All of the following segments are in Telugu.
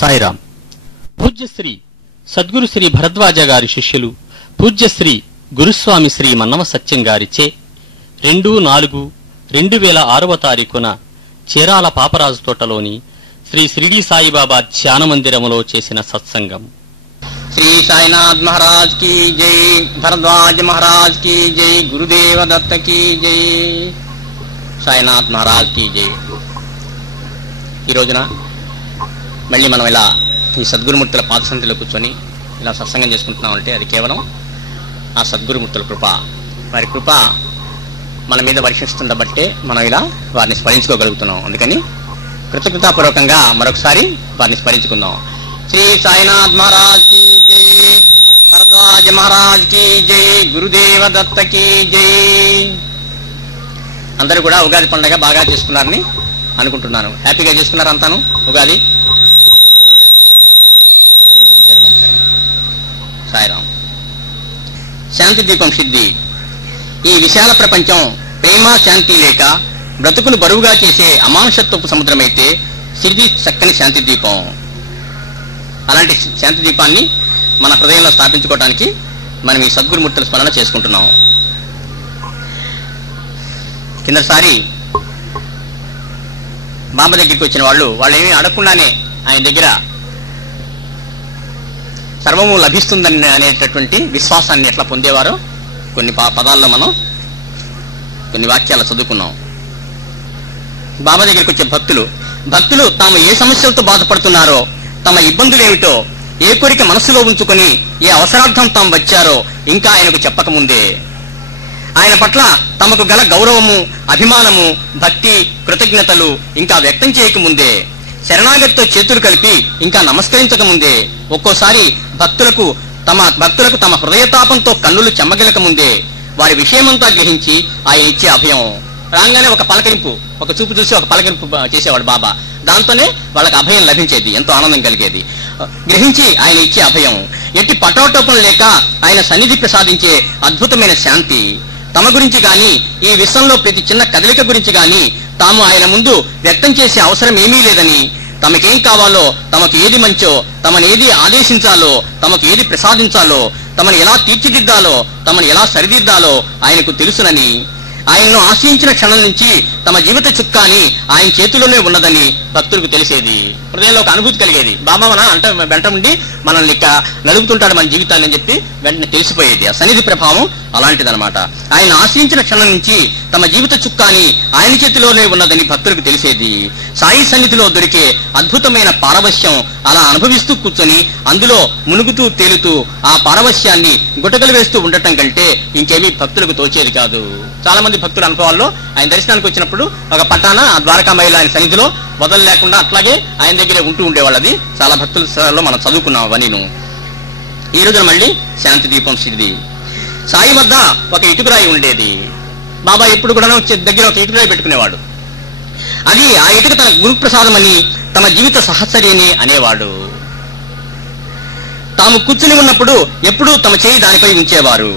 సాయిరాం. పూజ్యశ్రీ సద్గురు శ్రీ భరద్వాజ గారి శిష్యులు పూజ్యశ్రీ గురుస్వామి శ్రీ మన్నవ సత్యం గారిచే 2/4/2006 చీరాల పాపరాజు తోటలోని శ్రీ షిరిడి సాయిబాబా ధ్యాన మందిరములో చేసిన సత్సంగం. శ్రీ సాయినాథ్ మహారాజ్ की जय, భరద్వాజ మహారాజ్ की जय, గురుదేవ దత్త की जय, సాయినాథ్ మహారాజ్ की जय. ఈ రోజున మళ్ళీ మనం ఇలా ఈ సద్గురుమూర్తుల పాదసంధిలో కూర్చొని ఇలా సత్సంగం చేసుకుంటున్నామంటే అది కేవలం ఆ సద్గురుమూర్తుల కృప. వారి కృప మన మీద వర్షిస్తుండబట్టే మనం ఇలా వారిని స్మరించుకోగలుగుతున్నాం. అందుకని కృతజ్ఞతాపూర్వకంగా మరొకసారి వారిని స్మరించుకుందాం. శ్రీ సాయినాథ్ మహారాజ్ की जय, భరద్వాజ మహారాజ్ की जय, గురుదేవ దత్త की जय. అందరూ కూడా ఉగాది పండుగ బాగా చేసుకున్నారని అనుకుంటున్నాను. హ్యాపీగా చేసుకున్నారు అంతాను ఉగాది. సాయిరాం. శాంతి దీపం సిద్ధి. ఈ విశాల ప్రపంచం ప్రేమ శాంతి లేక బ్రతుకును బరువుగా చేసే అమానుషత్వపు సముద్రమైతే సిరిది చక్కని శాంతి దీపం. అలాంటి శాంతి దీపాన్ని మన హృదయంలో స్థాపించుకోవడానికి మనం ఈ సద్గురుమూర్తుల స్మరణ చేసుకుంటున్నాం. కిందసారి బాబా దగ్గరికి వచ్చిన వాళ్ళు ఏమీ అడగకుండానే ఆయన దగ్గర సర్వము లభిస్తుందని అనేటటువంటి విశ్వాసాన్ని ఎట్లా పొందేవారో కొన్ని పదాల్లో మనం కొన్ని వాక్యాలు చదువుకున్నాం. బాబా దగ్గరికి వచ్చే భక్తులు తాము ఏ సమస్యలతో బాధపడుతున్నారో, తమ ఇబ్బందులు ఏమిటో, ఏ కోరిక మనస్సులో ఉంచుకొని ఏ అవసరార్థం తాము వచ్చారో ఇంకా ఆయనకు చెప్పకముందే, ఆయన పట్ల తమకు గల గౌరవము, అభిమానము, భక్తి, కృతజ్ఞతలు ఇంకా వ్యక్తం చేయకముందే, శరణాగతితో చేతులు కలిపి ఇంకా నమస్కరించకముందే, ఒక్కోసారి భక్తులకు తమ హృదయతాపంతో కన్నులు చెమ్మగిలక ముందే వారి విషయమంతా గ్రహించి ఆయన ఇచ్చే అభయం. రాగానే ఒక పలకరింపు, ఒక చూపు చూసి ఒక పలకరింపు చేసేవాడు బాబా. దాంతోనే వాళ్ళకి అభయం లభించేది, ఎంతో ఆనందం కలిగేది. గ్రహించి ఆయన ఇచ్చే అభయం, ఎట్టి పటోటోపం లేక ఆయన సన్నిధి ప్రసాదించే అద్భుతమైన శాంతి. తమ గురించి గాని, ఈ విశ్వంలో ప్రతి చిన్న కదలిక గురించి గాని తాము ఆయన ముందు వ్యక్తం చేసే అవసరం ఏమీ లేదని, తమకేం కావాలో, తమకు ఏది మంచో, తమను ఏది ఆదేశించాలో, తమకు ఏది ప్రసాదించాలో, తమను ఎలా తీర్చిదిద్దాలో, తమను ఎలా సరిదిద్దాలో ఆయనకు తెలుసునని, ఆయన్ను ఆశ్రయించిన క్షణం నుంచి తమ జీవిత చుక్కాని ఆయన చేతిలోనే ఉన్నదని భక్తులకు తెలిసేది. హృదయంలో ఒక అనుభూతి కలిగేది. బాబా మన వెంట ఉండి మనల్ని నడుపుతుంటాడు మన జీవితాన్ని అని చెప్పి వెంటనే తెలిసిపోయేది. ఆ సన్నిధి ప్రభావం అలాంటిదనమాట. ఆయన ఆశ్రయించిన క్షణం నుంచి తమ జీవిత చుక్కాని ఆయన చేతిలోనే ఉన్నదని భక్తులకు తెలిసేది. సాయి సన్నిధిలో దొరికే అద్భుతమైన పారవశ్యం అలా అనుభవిస్తూ కూర్చొని అందులో మునుగుతూ తేలుతూ ఆ పారవశ్యాన్ని గుటకలు వేస్తూ ఉండటం కంటే ఇంకేమీ భక్తులకు తోచేది కాదు. చాలా మంది భక్తుల అనుభవాల్లో ఆయన దర్శనానికి వచ్చినప్పుడు ఒక పట్టాన ద్వారకామయ్యలో ఆయన సన్నిధిలో వదలు లేకుండా అట్లాగే ఆయన దగ్గరే ఉంటూ ఉండేవాళ్ళు. అది చాలా భక్తులలో మనం చదువుకున్నాం అవన్నీను. ఈ రోజున మళ్ళీ శాంతి దీపం సిద్ధి. సాయి వద్ద ఒక ఇటుకరాయి ఉండేది. బాబా ఎప్పుడు కూడా దగ్గర ఒక ఇటుకరాయి పెట్టుకునేవాడు. అది ఆ ఇటుక తన గురుప్రసాదం అని, తమ జీవిత సహచర్య అని అనేవాడు. తాము కూర్చుని ఉన్నప్పుడు ఎప్పుడూ తమ చేయి దానిపై ఉంచేవారు.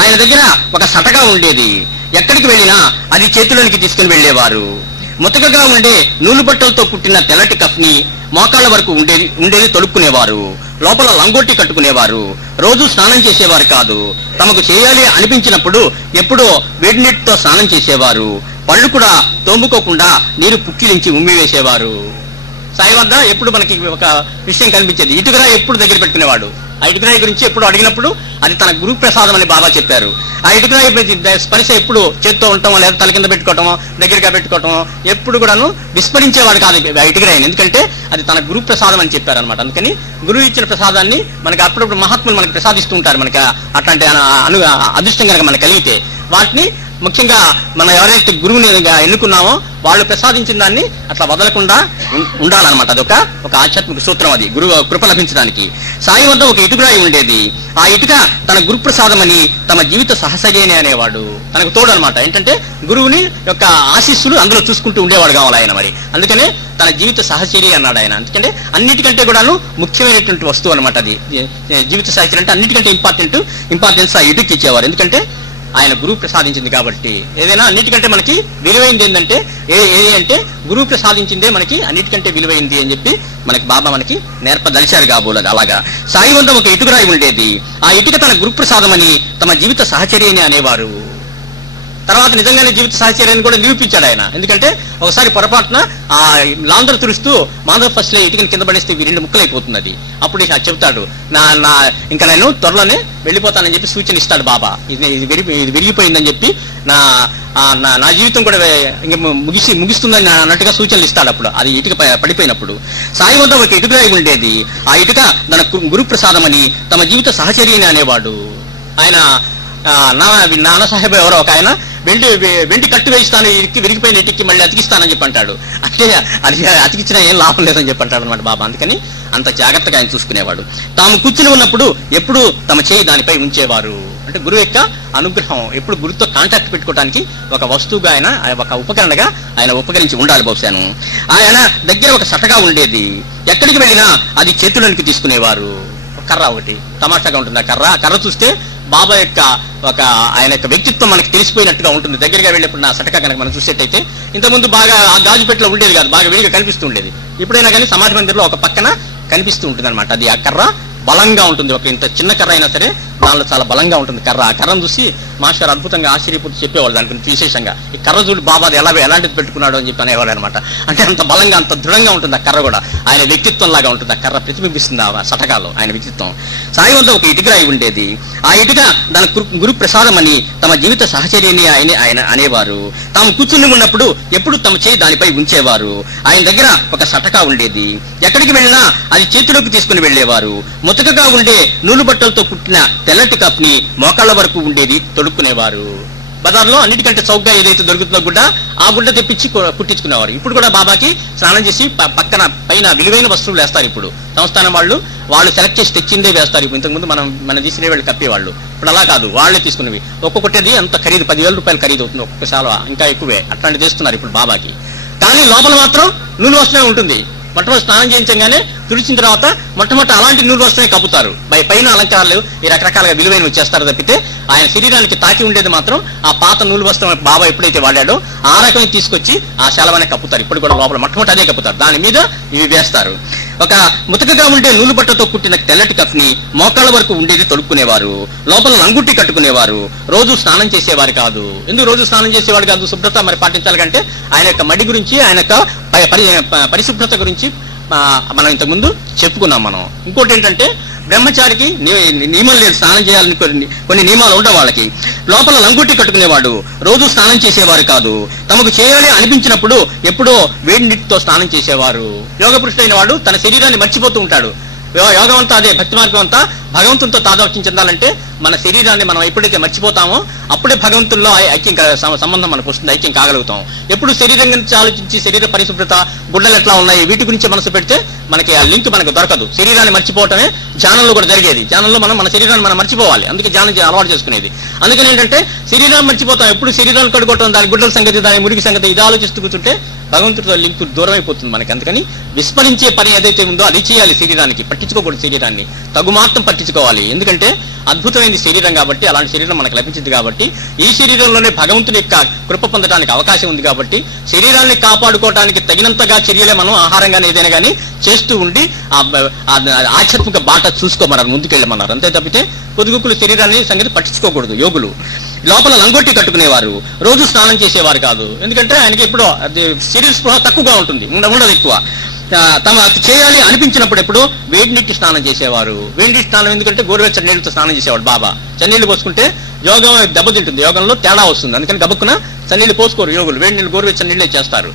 ఆయన దగ్గర ఒక సటగా ఉండేది. ఎక్కడికి వెళ్ళినా అది చేతిలోనికి తీసుకుని వెళ్లేవారు. ముతకగా ఉండే నూలు బట్టలతో కుట్టిన తెల్లటి కఫ్ని మోకాళ్ల వరకు ఉండేది తొడుక్కునేవారు. లోపల లంగోటి కట్టుకునేవారు. రోజు స్నానం చేసేవారు కాదు. తమకు చేయాలి అనిపించినప్పుడు ఎప్పుడో వేడి నీటితో స్నానం చేసేవారు. పళ్ళు కూడా తోముకోకుండా నీరు పుక్కిలించి ఉమ్మివేసేవారు. సాయి వద్ద ఎప్పుడు మనకి ఒక విషయం కనిపించేది. ఇటుకరాయి ఎప్పుడు దగ్గర పెట్టుకునేవాడు. ఆ ఇటుకరాయి గురించి ఎప్పుడు అడిగినప్పుడు అది తన గురు ప్రసాదం అని బాబా చెప్పారు. ఆ ఇటుకరాయి స్పర్శ ఎప్పుడు చేత్తో ఉండటమో లేదా తల కింద పెట్టుకోవటమో దగ్గరగా పెట్టుకోవటమో ఎప్పుడు కూడాను విస్మరించేవాడు కాదు ఆ ఇటుకరాయిని. ఎందుకంటే అది తన గురు ప్రసాదం అని చెప్పారు అనమాట. అందుకని గురువు ఇచ్చిన ప్రసాదాన్ని మనకి అప్పుడప్పుడు మహాత్ములు మనకి ప్రసాదిస్తూ ఉంటారు. మనకి అట్లాంటి అదృష్టం కనుక మనకు కలిగితే వాటిని ముఖ్యంగా మనం ఎవరైతే గురువుని ఎన్నుకున్నామో వాళ్ళు ప్రసాదించిన దాన్ని అట్లా వదలకుండా ఉండాలన్నమాట. అదొక ఆధ్యాత్మిక సూత్రం. అది గురువు కృప లభించడానికి. సాయి వద్ద ఒక ఇటుకరాయి ఉండేది. ఆ ఇటుక తన గురుప్రసాదం అని, తమ జీవిత సహచర్యని అనేవాడు. తనకు తోడు అనమాట. ఏంటంటే గురువుని యొక్క ఆశీస్సులు అందులో చూసుకుంటూ ఉండేవాడు కావాలి ఆయన. మరి అందుకనే తన జీవిత సహచర్య అన్నాడు ఆయన. అందుకంటే అన్నిటికంటే కూడాను ముఖ్యమైనటువంటి వస్తువు అనమాట అది. జీవిత సహచర్య అంటే అన్నిటికంటే ఇంపార్టెన్స్ ఆ ఇటుకి ఇచ్చేవారు. ఎందుకంటే ఆయన గురువు ప్రసాదించింది కాబట్టి. ఏదైనా అన్నిటికంటే మనకి విలువైంది ఏంటంటే ఏది అంటే గురువు ప్రసాదించిందే మనకి అన్నిటికంటే విలువైంది అని చెప్పి మనకి బాబా మనకి నేర్పదలిచారు కాబోలేదు. అలాగా సాయి వద్ద ఒక ఇటుకరాయి ఉండేది. ఆ ఇటుక తన గురు ప్రసాదమని తమ జీవిత సహచర్యని అనేవారు. తర్వాత నిజంగానే జీవిత సహచర్యాన్ని కూడా నిరూపించాడు ఆయన. ఎందుకంటే ఒకసారి పొరపాటున ఆ లాందరు తురుస్తూ మాధవ్ ఫస్ట్లో ఇటుకని కింద పడేస్తే ఇవి 2 ముక్కలైపోతుంది. అది అప్పుడు చెప్తాడు, నా ఇంకా నేను త్వరలోనే వెళ్ళిపోతానని చెప్పి సూచన ఇస్తాడు బాబా. ఇది విరిగిపోయిందని చెప్పి నా జీవితం కూడా ఇంకా ముగిస్తుందని అన్నట్టుగా సూచనలు ఇస్తాడు. అప్పుడు అది ఇటుక పడిపోయినప్పుడు సాయి వద్ద ఒక ఇటుకరాయి ఉండేది. ఆ ఇటుక తన గురు ప్రసాదమని తమ జీవిత సహచర్యని అనేవాడు. ఆయన నానా సాహెబ్ ఎవరో ఒక ఆయన వెండి కట్టు వేయిస్తాను, విరిగిపోయిన ఇటుక్కి మళ్ళీ అతికిస్తానని చెప్పి అంటాడు. అంటే అది అతికించినా ఏం లాభం లేదని చెప్పి అంటాడు అనమాట బాబా. అందుకని అంత జాగ్రత్తగా ఆయన చూసుకునేవాడు. తాము కూర్చుని ఉన్నప్పుడు ఎప్పుడు తమ చేయి దానిపై ఉంచేవారు. అంటే గురువు యొక్క అనుగ్రహం ఎప్పుడు గురుతో కాంటాక్ట్ పెట్టుకోవడానికి ఒక వస్తువుగా ఆయన ఒక ఉపకరణగా ఆయన ఉపకరించి ఉండాలి బహుశాను. ఆయన దగ్గర ఒక సటగా ఉండేది. ఎక్కడికి వెళ్ళినా అది చేతులోనికి తీసుకునేవారు. కర్ర ఒకటి తమాషాగా ఉంటుంది. ఆ కర్ర చూస్తే బాబా యొక్క ఆయన యొక్క వ్యక్తిత్వం మనకి తెలిసిపోయినట్టుగా ఉంటుంది. దగ్గరగా వెళ్ళినప్పుడు నా సటక కనుక మనం చూసేట్టయితే ఇంతకుముందు బాగా ఆ గాజుపెట్టలో ఉండేది కాదు, బాగా విడిగా కనిపిస్తూ ఉండేది. ఇప్పుడైనా కానీ సమాజ మందిరంలో ఒక పక్కన కనిపిస్తూ ఉంటుంది అనమాట. అది ఆ కర్ర బలంగా ఉంటుంది. ఒక ఇంత చిన్న కర్ర అయినా సరే దానిలో చాలా బలంగా ఉంటుంది కర్ర. ఆ కర్రను చూసి మాస్టర్ అద్భుతంగా ఆశ్చర్యపోతూ చెప్పేవాళ్ళు దాని గురించి విశేషంగా. ఈ కర్ర చూడు బాబా ఎలాంటిది పెట్టుకున్నాడు అని చెప్పి అనేవాడు అనమాట. అంటే అంత బలంగా అంత దృఢంగా ఉంటుంది ఆ కర్ర కూడా. ఆయన వ్యక్తిత్వం లాగా ఉంటుంది ఆ కర్ర, ప్రతిబింబిస్తుంది ఆ సటకాలో ఆయన వ్యక్తిత్వం. సాయి వద్ద ఒక ఇటుకరాయి ఉండేది. ఆ ఇటుక దాని గురు ప్రసాదమని తమ జీవిత సహచర్యని ఆయన అనేవారు. తాము కూర్చుని ఉన్నప్పుడు ఎప్పుడు తమ చేయి దానిపై ఉంచేవారు. ఆయన దగ్గర ఒక సటకా ఉండేది. ఎక్కడికి వెళ్ళినా అది చేతిలోకి తీసుకుని వెళ్లేవారు. ముతకగా ఉండే నూలు బట్టలతో కుట్టిన తెల్లటి కప్ని మోకాళ్ల వరకు ఉండేది తొడుక్కునేవారు. బజార్లో అన్నిటికంటే చౌకగా ఏదైతే దొరుకుతుందో గుడ్డ, ఆ గుడ్డ తెప్పించి కుట్టించుకునేవారు. ఇప్పుడు కూడా బాబాకి స్నానం చేసి పైన విలువైన వస్తువులు వేస్తారు. ఇప్పుడు సంస్థానం వాళ్ళు సెలెక్ట్ చేసి తెచ్చిందే వేస్తారు. ఇప్పుడు ఇంతకుముందు మనం తీసిన వాళ్ళు కప్పేవాళ్ళు. ఇప్పుడు అలా కాదు, వాళ్లే తీసుకునేవి. ఒక్కొక్కటి అంత ఖరీదు 10,000 రూపాయలు ఖరీదు అవుతుంది. ఒక్కొక్క శాల ఇంకా ఎక్కువే అట్లాంటి తెస్తున్నారు ఇప్పుడు బాబాకి. కానీ లోపల మాత్రం నూనె వస్తూనే ఉంటుంది. మొట్టమొదటి స్నానం చేయించగానే తుడిచిన తర్వాత మొట్టమొదటి అలాంటి నూనె వస్తూనే కప్పుతారు. పైన అలంకారాలు ఈ రకరకాలుగా విలువైనవి చేస్తారు తప్పితే ఆయన శరీరానికి తాకి ఉండేది మాత్రం ఆ పాత నూలు వస్త్రం బాబా ఎప్పుడైతే వాడాడో ఆ రకమే తీసుకొచ్చి ఆ శాలవనే కప్పుతారు. ఇప్పుడు కూడా లోపల మొట్టమొదటి అదే కప్పుతారు, దాని మీద ఇవి వేస్తారు. ఒక ముతకగా ఉండే నూలు బట్టతో కుట్టిన తెల్లటి కఫ్ని మోకాళ్ళ వరకు ఉండేది తొడుక్కునేవారు. లోపల లంగుట్టి కట్టుకునేవారు. రోజు స్నానం చేసేవారు కాదు. ఎందుకు రోజు స్నానం చేసేవాడు కాదు? శుభ్రత మరి పాటించాలి కంటే ఆయన యొక్క మడి గురించి, ఆయన యొక్క పరిశుభ్రత గురించి మనం ఇంతకుముందు చెప్పుకున్నాం మనం. ఇంకోటి ఏంటంటే బ్రహ్మచారికి నియమం లేదు, స్నానం చేయాలని కొన్ని నియమాలు ఉండవు వాళ్ళకి. లోపల లంగుట్టి కట్టుకునేవాడు. రోజు స్నానం చేసేవారు కాదు. తమకు చేయాలి అనిపించినప్పుడు ఎప్పుడో వేడి నీటితో స్నానం చేసేవారు. యోగ పురుషుడైన వాడు తన శరీరాన్ని మర్చిపోతూ ఉంటాడు. యోగం అంతా అదే, భక్తి మార్గం అంతా భగవంతునితో తాదాత్మ్యం చెందాలంటే మన శరీరాన్ని మనం ఎప్పుడైతే మర్చిపోతామో అప్పుడే భగవంతుల్లో ఐక్యం సంబంధం మనకు వస్తుంది, ఐక్యం కాగలుగుతాం. ఎప్పుడు శరీరం గురించి ఆలోచించి శరీర పరిశుభ్రత, గుడ్డలు ఎట్లా ఉన్నాయి వీటి గురించి మనసు పెడితే మనకి ఆ లింక్ మనకు దొరకదు. శరీరాన్ని మర్చిపోవటమే ధ్యానంలో కూడా జరిగేది. ధ్యానంలో మన శరీరాన్ని మనం మర్చిపోవాలి, అందుకే ధ్యానం అలవాటు చేసుకునేది. అందుకని ఏంటంటే శరీరాన్ని మర్చిపోతాం. ఎప్పుడు శరీరాన్ని కడుకోవటం, దాని గుడ్డల సంగతి, దాని మురికి సంగతి ఇది ఆలోచిస్తూ కూర్చుంటే భగవంతుడితో లింక్ దూరం అయిపోతుంది మనకి. అందుకని విస్మరించే పని ఏదైతే ఉందో అది చేయాలి. శరీరానికి పట్టించుకోకూడదు, శరీరాన్ని తగు మాత్రం పట్టించుకోవాలి. ఎందుకంటే అద్భుతమైనది శరీరం కాబట్టి, అలాంటి శరీరం మనకు లభించింది కాబట్టి, ఈ శరీరంలోనే భగవంతుని యొక్క కృప పొందడానికి అవకాశం ఉంది కాబట్టి శరీరాన్ని కాపాడుకోవడానికి తగినంతగా చర్యలే మనం ఆహారంగానే ఏదైనా కానీ చేస్తూ ఉండి ఆధ్యాత్మిక బాట చూసుకోమన్నారు, ముందుకెళ్ళమన్నారు. అంతే తప్పితే పొదుగుకులు శరీరాన్ని సంగతి పట్టించుకోకూడదు యోగులు. లోపల లంగొట్టి కట్టుకునేవారు. రోజు స్నానం చేసేవారు కాదు. ఎందుకంటే ఆయనకి ఎప్పుడో శరీర స్పృహ తక్కువగా ఉంటుంది, ఉండదు ఎక్కువ. తమ చేయాలి అనిపించినప్పుడు ఎప్పుడు వేడి నీటి స్నానం చేసేవారు. వేడి నీటి స్నానం ఎందుకంటే గోరువెచ్చని నీళ్ళతో స్నానం చేసేవాడు బాబా. చన్నీళ్లు పోసుకుంటే యోగం దెబ్బతింటుంది, యోగంలో తేడా వస్తుంది. అందుకని గబక్కున చన్నీళ్లు పోసుకోరు యోగులు, వేడి నీళ్ళు గోరువెచ్చని నీళ్ళే చేస్తారు.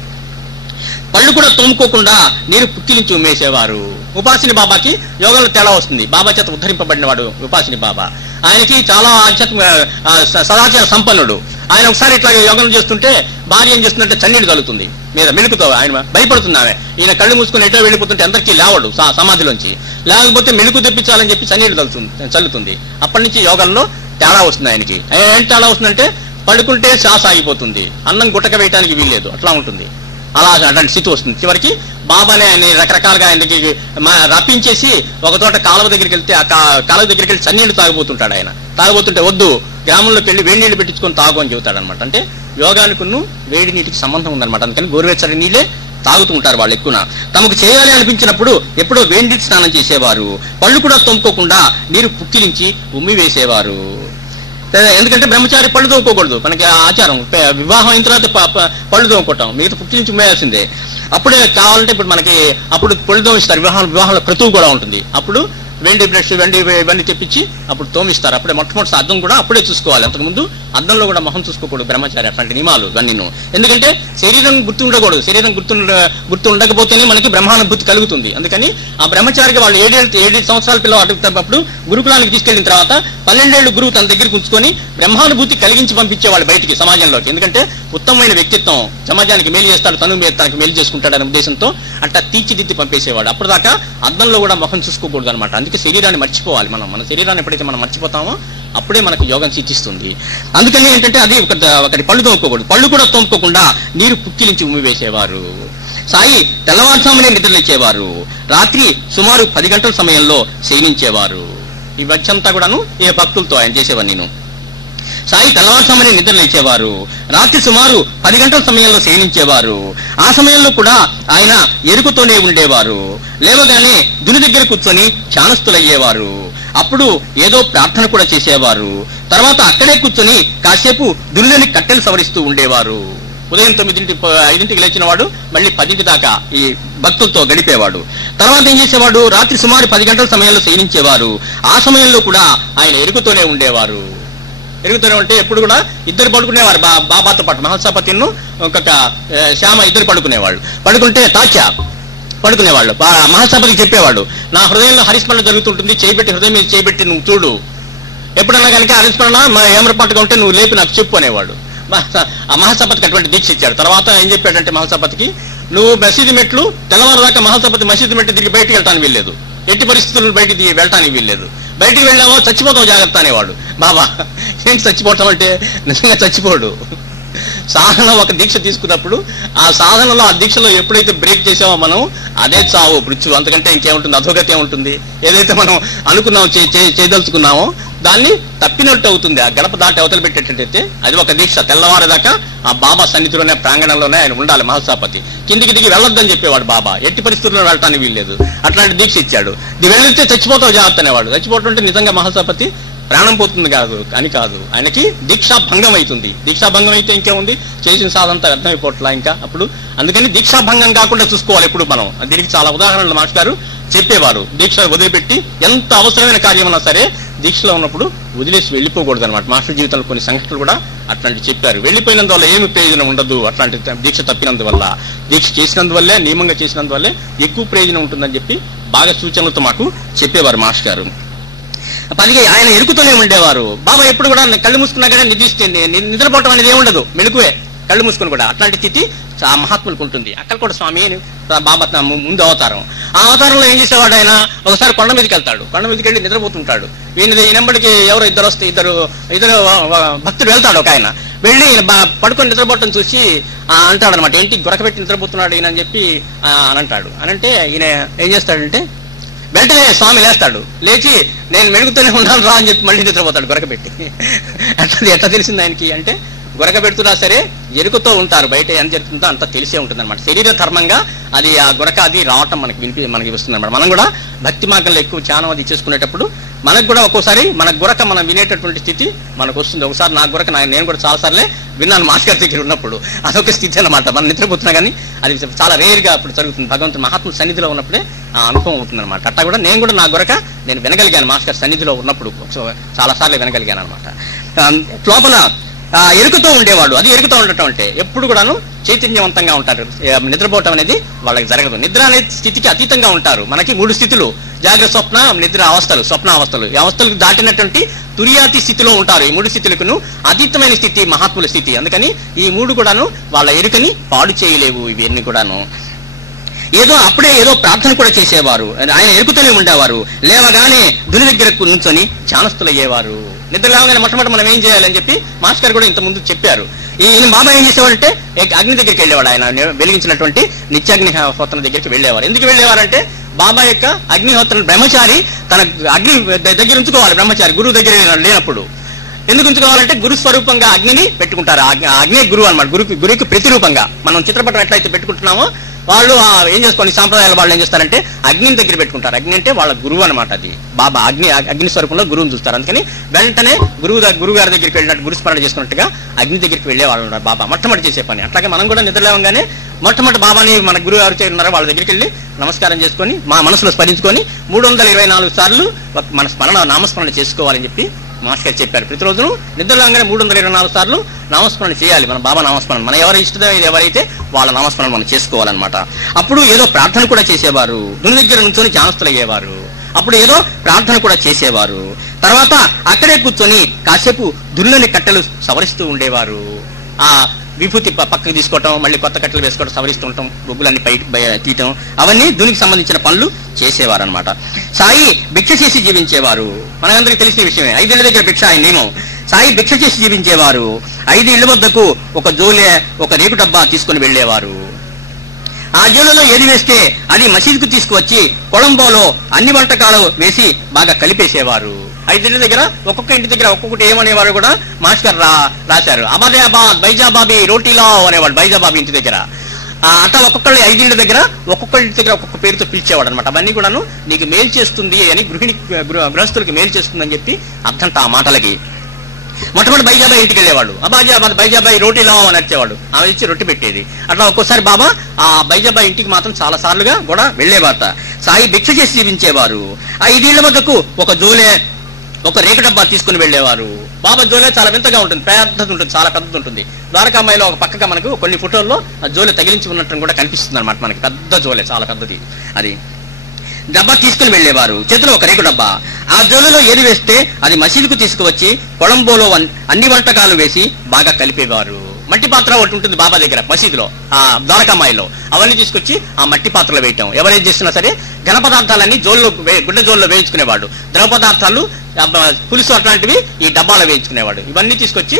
పళ్ళు కూడా తోముకోకుండా నీరు పుక్కిలించి ఉమ్మేసేవారు. ఉపాసిని బాబాకి యోగంలో తేడా వస్తుంది. బాబా చేత ఉద్ధరింపబడిన వాడు ఉపాసిని బాబా. ఆయనకి చాలా ఆధ్యాత్మిక సదాచార సంపన్నుడు. ఆయన ఒకసారి ఇట్లా యోగం చేస్తుంటే భార్య ఏం చేస్తుందంటే చన్నీళ్ళు తగులుతుంది మీద మెలుకుతో. ఆయన భయపడుతుంది ఆమె. ఈయన కళ్ళు మూసుకుని ఎటో వెళ్ళిపోతుంటే అందరికీ లేవడు సమాధిలోంచి. లేకపోతే మెలుకు తెప్పించాలని చెప్పి చన్నీళ్ళు చల్లుతుంది. అప్పటి నుంచి యోగంలో తేడా వస్తుంది ఆయనకి. ఏం తేడా వస్తుందంటే పడుకుంటే శ్వాస ఆగిపోతుంది, అన్నం గుట్టక వేయడానికి వీల్లేదు, అట్లా ఉంటుంది. అలా అట్లాంటి స్థితి వస్తుంది. చివరికి బాబానే ఆయన రకరకాలుగా ఆయనకి రప్పించేసి ఒక తోట కాలువ దగ్గరికి వెళ్తే ఆ కాలువ దగ్గరికి వెళ్ళి చన్నీళ్లు తాగిపోతుంటాడు. ఆయన తాగిపోతుంటే వద్దు గ్రామంలోకి వెళ్ళి వేడి నీళ్లు పెట్టించుకొని తాగు అని చెబుతాడు అనమాట. అంటే యోగానికి వేడి నీటికి సంబంధం ఉందన్నమాట. అందుకని గోరువెచ్చని నీళ్ళే తాగుతూ ఉంటారు వాళ్ళు ఎక్కువ. తమకు చేయాలి అనిపించినప్పుడు ఎప్పుడో వేడి నీటి స్నానం చేసేవారు. పళ్ళు కూడా తోముకోకుండా నీరు పుక్కిలించి ఉమ్మి వేసేవారు. ఎందుకంటే బ్రహ్మచారి పళ్ళు తోముకోకూడదు, మనకి ఆచారం. వివాహం అయిన తర్వాత పళ్ళు తోముకోవటం, మిగతా పుక్కిలించి ఉమ్మేయాల్సిందే. అప్పుడే కావాలంటే ఇప్పుడు మనకి అప్పుడు పళ్ళు తోమిస్తారు. వివాహంలో క్రతువు కూడా ఉంటుంది. అప్పుడు వెండి బ్రష్ ఇవన్నీ తెప్పించి అప్పుడు తోమిస్తారు. అప్పుడే మొట్టమొదటి అద్దం కూడా అప్పుడే చూసుకోవాలి. అంతకుముందు అద్దంలో కూడా మొహం చూసుకోకూడదు బ్రహ్మచారి. అట్లాంటి నియమాలు ఇవన్నీ. ఎందుకంటే శరీరం గుర్తు ఉండకూడదు. శరీరం గుర్తు ఉండకపోతేనే మనకి బ్రహ్మానుభూతి కలుగుతుంది. అందుకని ఆ బ్రహ్మచారికి వాళ్ళు 7 సంవత్సరాల పిల్లలు అప్పుడు గురుకులానికి తీసుకెళ్లిన తర్వాత 12 ఏళ్ళు గురువు తన దగ్గరికి ఉంచుకొని బ్రహ్మానుభూతి కలిగించి పంపించేవాళ్ళు బయటికి సమాజంలోకి. ఎందుకంటే ఉత్తమమైన వ్యక్తిత్వం, సమాజానికి మేలు చేస్తాడు, తనకి మేలు చేసుకుంటాడనే ఉద్దేశంతో అట్లా తీర్చిదిద్ది పంపేసేవాడు. అప్పుడు దాకా అద్దంలో కూడా మొహం చూసుకోకూడదు అనమాట. అందుకే శరీరాన్ని మర్చిపోవాలి. మన శరీరాన్ని ఎప్పుడైతే మనం మర్చిపోతామో అప్పుడే మనకు యోగం సిద్ధిస్తుంది. అందుకని ఏంటంటే అది ఒకటి పళ్ళు తోముకోకూడదు. పళ్ళు కూడా తోముకోకుండా నీరు పుక్కిలించి ఉమ్మి వేసేవారు. సాయి తెల్లవారుజామునే నిద్రలేచేవారు. రాత్రి సుమారు 10 గంటల సమయంలో శయనించేవారు. ఈ వచ్చంతా కూడాను ఏ భక్తులతో ఆయన చేసేవారు. నేను సాయి తెల్లవారుజామునే నిద్రలేచేవారు. రాత్రి సుమారు 10 గంటల సమయంలో శయనించేవారు. ఆ సమయంలో కూడా ఆయన ఎరుకుతోనే ఉండేవారు. లేవగానే దుని దగ్గర కూర్చొని ధ్యానస్తులయ్యేవారు. అప్పుడు ఏదో ప్రార్థన కూడా చేసేవారు. తర్వాత అక్కడే కూర్చొని కాసేపు దునిలోని కట్టెలు సవరిస్తూ ఉండేవారు. ఉదయం 5ంటికి లేచిన వాడు మళ్ళీ 10ంటి దాకా ఈ భక్తులతో గడిపేవాడు. తర్వాత ఏం చేసేవాడు? రాత్రి సుమారు 10 గంటల సమయంలో శయనించేవారు. ఆ సమయంలో కూడా ఆయన ఎరుకుతోనే ఉండేవారు. ఎరుగుతూనే ఉంటే ఎప్పుడు కూడా ఇద్దరు పడుకునేవారు. బాబాతో పాటు మహల్సాపతిను ఇంకొక శ్యామ ఇద్దరు పడుకునేవాళ్ళు. పడుకుంటే తాచా పడుకునేవాళ్ళు. మహల్సాపతికి చెప్పేవాడు, నా హృదయంలో హరిస్మరణ జరుగుతుంటుంది, చేయబెట్టి హృదయం మీద చేయబెట్టి నువ్వు చూడు, ఎప్పుడన్నా కనుక హరిస్మరణ ఏమరపాటుగా ఉంటే నువ్వు లేపి నాకు చెప్పు అనేవాడు. ఆ మహల్సాపతికి అటువంటి దీక్ష ఇచ్చాడు. తర్వాత ఏం చెప్పాడంటే మహల్సాపతికి, నువ్వు మసీదు మెట్లు తెల్లవారు దాకా మహల్సాపతి మసీదు మెట్లు తిరిగి బయటికి వెళ్ళటానికి వీల్లేదు, ఎట్టి పరిస్థితుల్లో బయటికి వెళ్ళటానికి వీల్లేదు, బయటికి వెళ్ళావో చచ్చిపోతావు జాగ్రత్త అనేవాడు. బాబా ఏంటి చచ్చిపోవటం అంటే? నిజంగా చచ్చిపోడు. సాధన ఒక దీక్ష తీసుకున్నప్పుడు ఆ సాధనలో ఆ దీక్షలో ఎప్పుడైతే బ్రేక్ చేసామో మనం అదే చావు మృత్యు. అంతకంటే ఇంకేముంటుంది? అధోగతి ఏముంటుంది? ఏదైతే మనం అనుకున్నామో చేయదలుచుకున్నామో దాన్ని తప్పినట్టు అవుతుంది. ఆ గడప దాటి అవతల పెట్టేటట్టయితే అది ఒక దీక్ష. తెల్లవారేదాకా ఆ బాబా సన్నిధిలోనే ప్రాంగణంలోనే ఆయన ఉండాలి మహల్సాపతి. కిందికి దిగి వెళ్ళొద్దని చెప్పేవాడు బాబా, ఎట్టి పరిస్థితుల్లో వెళ్ళటానికి వీల్లేదు. అట్లాంటి దీక్ష ఇచ్చాడు. ఇది వెళ్తే చచ్చిపోతావు జాగ్రత్త అనేవాడు. చచ్చిపోవటం అంటే నిజంగా మహల్సాపతి ప్రాణం పోతుంది కాదు అని కాదు, ఆయనకి దీక్షాభంగం అవుతుంది. దీక్షాభంగం అయితే ఇంకేముంది, చేసిన సాధంతా అర్థమైపోట్లా ఇంకా అప్పుడు. అందుకని దీక్షాభంగం కాకుండా చూసుకోవాలి ఎప్పుడు మనం. దీనికి చాలా ఉదాహరణలు మాస్టర్ గారు చెప్పేవారు. దీక్ష వదిలిపెట్టి ఎంత అవసరమైన కార్యమన్నా సరే దీక్షలో ఉన్నప్పుడు వదిలేసి వెళ్ళిపోకూడదు అనమాట. మాస్టర్ జీవితంలో కొన్ని సంఘటనలు కూడా అట్లాంటి చెప్పారు. వెళ్ళిపోయినందువల్ల ఏమి ప్రయోజనం ఉండదు. అట్లాంటి దీక్ష తప్పినందువల్ల, దీక్ష చేసినందువల్లే, నియమంగా చేసినందువల్లే ఎక్కువ ప్రయోజనం ఉంటుందని చెప్పి బాగా సూచనలతో మాకు చెప్పేవారు మాస్టర్ గారు. పదిగా ఆయన ఎరుకుతూనే ఉండేవారు. బాబా ఎప్పుడు కూడా కళ్ళు మూసుకున్నా కానీ నిద్రపోవటం అనేది ఏముండదు, మెలకువే కళ్ళు మూసుకుని కూడా. అట్లాంటి స్థితి ఆ మహాత్ములకు ఉంటుంది. అక్కడ కూడా స్వామి బాబా ముందు అవతారం. ఆ అవతారంలో ఏం చేసేవాడు ఆయన? ఒకసారి కొండ మీదకి వెళ్తాడు. కొండ మీదకి వెళ్ళి నిద్రపోతుంటాడు. ఈయనబడికి ఎవరో ఇద్దరు భక్తుడు వెళ్తాడు. ఒక ఆయన వెళ్ళి పడుకొని నిద్రపోవటం చూసి అంటాడు అనమాట, ఏంటి గొరకబెట్టి నిద్రపోతున్నాడు ఈయన అని చెప్పి అని అంటాడు. అనంటే ఈయన ఏం చేస్తాడంటే వెంటనే స్వామి లేస్తాడు. లేచి నేను మెరుగుతూనే ఉన్నాను రా అని చెప్పి మళ్ళీ నిద్రపోతాడు గొరకబెట్టి. ఎట్లా తెలిసింది ఆయనకి అంటే, గొరకబెడుతున్నా సరే ఎరుకుతో ఉంటారు. బయట ఎంత జరుగుతుందో అంత తెలిసే ఉంటుంది అనమాట. శరీర ధర్మంగా అది ఆ గొరక అది రావటం మనకి వస్తుంది అనమాట. మనం కూడా భక్తి మార్గంలో ఎక్కువ ధ్యానం అది చేసుకునేటప్పుడు మనకు కూడా ఒక్కోసారి మన గొరక మనం వినేటటువంటి స్థితి మనకు వస్తుంది. ఒకసారి నా గొరక నేను కూడా చాలాసార్లే విన్నాను మాస్టర్ దగ్గర ఉన్నప్పుడు. అదొక స్థితి అనమాట. మనం నిద్రపోతున్నా కానీ అది చాలా రేర్గా అప్పుడు జరుగుతుంది. భగవంతుడు మహాత్ముల సన్నిధిలో ఉన్నప్పుడే ఆ అనుభవం అవుతుంది అనమాట. అట్లా కూడా నేను కూడా నా గొరక నేను వినగలిగాను మాస్టర్ సన్నిధిలో ఉన్నప్పుడు. చాలా సార్లు వినగలిగాను అనమాట. లోపల ఎరుకుతూ ఉండేవాడు. అది ఎరుకుతూ ఉండటం అంటే ఎప్పుడు కూడాను చైతన్యవంతంగా ఉంటారు. నిద్రపోవటం అనేది వాళ్ళకి జరగదు. నిద్ర అనే స్థితికి అతీతంగా ఉంటారు. మనకి 3 స్థితులు, జాగ్రత్త, స్వప్న, నిద్ర అవస్థలు, స్వప్న అవస్థలు. ఈ అవస్థలకు దాటినటువంటి తురియాతి స్థితిలో ఉంటారు. ఈ 3 స్థితులకు అతీతమైన స్థితి మహాత్ముల స్థితి. అందుకని ఈ 3 కూడాను వాళ్ళ ఎరుకని పాడు చేయలేవు. ఇవన్నీ కూడాను ఏదో ప్రార్థన కూడా చేసేవారు. ఆయన ఎరుకుతూనే ఉండేవారు. లేవగానే దుని దగ్గర నుంచొని ధ్యానస్తులయ్యేవారు. నిద్ర లేవగానే మొట్టమొదటి మనం ఏం చేయాలని చెప్పి మాస్టర్ గారు కూడా ఇంత ముందు చెప్పారు. ఈయన బాబా ఏం చేసేవాడంటే అగ్ని దగ్గరికి వెళ్ళేవాడు. ఆయన వెలిగించినటువంటి నిత్యాగ్నిహోత్రం దగ్గరికి వెళ్ళేవారు. ఎందుకు వెళ్ళేవారంటే బాబా యొక్క అగ్నిహోత్రం బ్రహ్మచారి తన అగ్ని దగ్గర ఉంచుకోవాలి. బ్రహ్మచారి గురువు దగ్గర లేనప్పుడు ఎందుకు ఉంచుకోవాలంటే గురు స్వరూపంగా అగ్నిని పెట్టుకుంటారు. అగ్ని గురువు అనమాట. గురువుకి ప్రతిరూపంగా మనం చిత్రపటం ఎట్లయితే పెట్టుకుంటున్నామో వాళ్ళు ఏం చేసుకోండి, సాంప్రదాయాల వాళ్ళు ఏం చేస్తారంటే అగ్నిని దగ్గర పెట్టుకుంటారు. అగ్ని అంటే వాళ్ళ గురువు అనమాట. అది బాబా అగ్ని స్వరూపంలో గురువుని చూస్తారు. అందుకని వెంటనే గురువు గారి దగ్గరికి వెళ్ళినట్టు గురుస్మరణ చేసుకున్నట్టుగా అగ్ని దగ్గరికి వెళ్ళే వాళ్ళు ఉన్నారు బాబా మొట్టమొదటి చేసే పని. అట్లాగే మనం కూడా నిద్రలేవంగానే మొట్టమొదటి బాబాని మన గురువు గారు ఉన్నారో వాళ్ళ దగ్గరికి వెళ్ళి నమస్కారం చేసుకొని మా మనసులో స్మరించుకొని 324 సార్లు మన నామస్మరణ చేసుకోవాలని చెప్పి మాస్టర్ చెప్పారు. ప్రతిరోజు నిద్రలోగానే 324 సార్లు నామస్మరణ చేయాలి. మన బాబా నామస్మరణ మన ఎవరి ఇష్టం ఎవరైతే వాళ్ళ నామస్మరణ మనం చేసుకోవాలన్నమాట. అప్పుడు ఏదో ప్రార్థన కూడా చేసేవారు. దుని దగ్గర నుంచొని ధ్యానస్తులు అయ్యేవారు. అప్పుడు ఏదో ప్రార్థన కూడా చేసేవారు. తర్వాత అక్కడే కూర్చొని కాసేపు దున్నుని కట్టెలు సవరిస్తూ ఉండేవారు. ఆ విభూతి పక్కకి తీసుకోవటం, మళ్ళీ కొత్త కట్టెలు వేసుకోవడం, సవరిస్తూ ఉండటం, బొగ్గులన్నీ తీయటం, అవన్నీ దునికి సంబంధించిన పనులు చేసేవారు అనమాట. సాయి భిక్ష చేసి జీవించేవారు. మనకందరికీ తెలిసిన విషయమే. 5 ఇళ్ల దగ్గర భిక్ష ఆయన నియమం. సాయి భిక్ష చేసి జీవించేవారు. 5 ఇళ్ల వద్దకు ఒక జోలె, ఒక రేకు డబ్బా తీసుకుని వెళ్లేవారు. ఆ జోలలో ఏది వేస్తే అది మసీదుకు తీసుకువచ్చి కొలంబోలో అన్ని వంటకాలు వేసి బాగా కలిపేసేవారు. 5 ఇళ్ల దగ్గర ఒక్కొక్క ఇంటి దగ్గర ఒక్కొక్కటి ఏమనేవారు కూడా మాస్టర్ రాశారు. అబాదాబాద్ బైజాబాబీ రోటీలా అనేవాడు బైజాబాబీ ఇంటి దగ్గర. అట్లా ఒక్కొక్కళ్ళు 5 ఇళ్ల దగ్గర ఒక్కొక్క ఇంటి దగ్గర ఒక్కొక్క పేరుతో పిలిచేవాడు అనమాట. అవన్నీ కూడాను నీకు మేలు చేస్తుంది అని, గృహస్థులకి మేలు చేస్తుంది అని చెప్పి అర్థంట ఆ మాటలకి. మొట్టమొదటి బైజాబాయి ఇంటికి వెళ్ళేవాడు. అబాజాబాద్ బైజాబాయి రోటీలా అని వచ్చేవాడు. ఆమె ఇచ్చి రొట్టె పెట్టేది. అట్లా ఒక్కోసారి బాబా ఆ బైజాబాయి ఇంటికి మాత్రం చాలా సార్లుగా కూడా వెళ్లేవారట. సాయి భిక్ష చేసి జీవించేవారు. 5 ఇళ్ల వద్దకు ఒక జోలె, ఒక రేక డబ్బా తీసుకుని వెళ్లేవారు. బాబా జోలే చాలా వింతగా ఉంటుంది, పెద్దది ఉంటుంది, చాలా పెద్దది ఉంటుంది. ద్వారకామాయిలో ఒక పక్కగా మనకు కొన్ని ఫోటోల్లో ఆ జోలె తగిలించి ఉన్నట్టు కూడా కనిపిస్తుంది అనమాట. మనకి పెద్ద జోలె, చాలా పెద్దది. అది డబ్బా తీసుకుని వెళ్లేవారు. చేతిలో ఒక రేకు డబ్బా. ఆ జోలలో ఏది వేస్తే అది మసీదుకు తీసుకువచ్చి కొలంబోలో అన్ని వంటకాలు వేసి బాగా కలిపేవారు. మట్టి పాత్ర ఒకటి ఉంటుంది బాబా దగ్గర మసీదులో, ఆ ద్వారకామాయిలో. అవన్నీ తీసుకొచ్చి ఆ మట్టి పాత్రలో వేయటం. ఎవరేం చేసినా సరే ఘన పదార్థాలన్నీ గుడ్డ జోల్లో వేయించుకునేవాడు. ద్రవ పదార్థాలు, పులుసు అట్లాంటివి ఈ డబ్బాలో వేయించుకునేవాడు. ఇవన్నీ తీసుకొచ్చి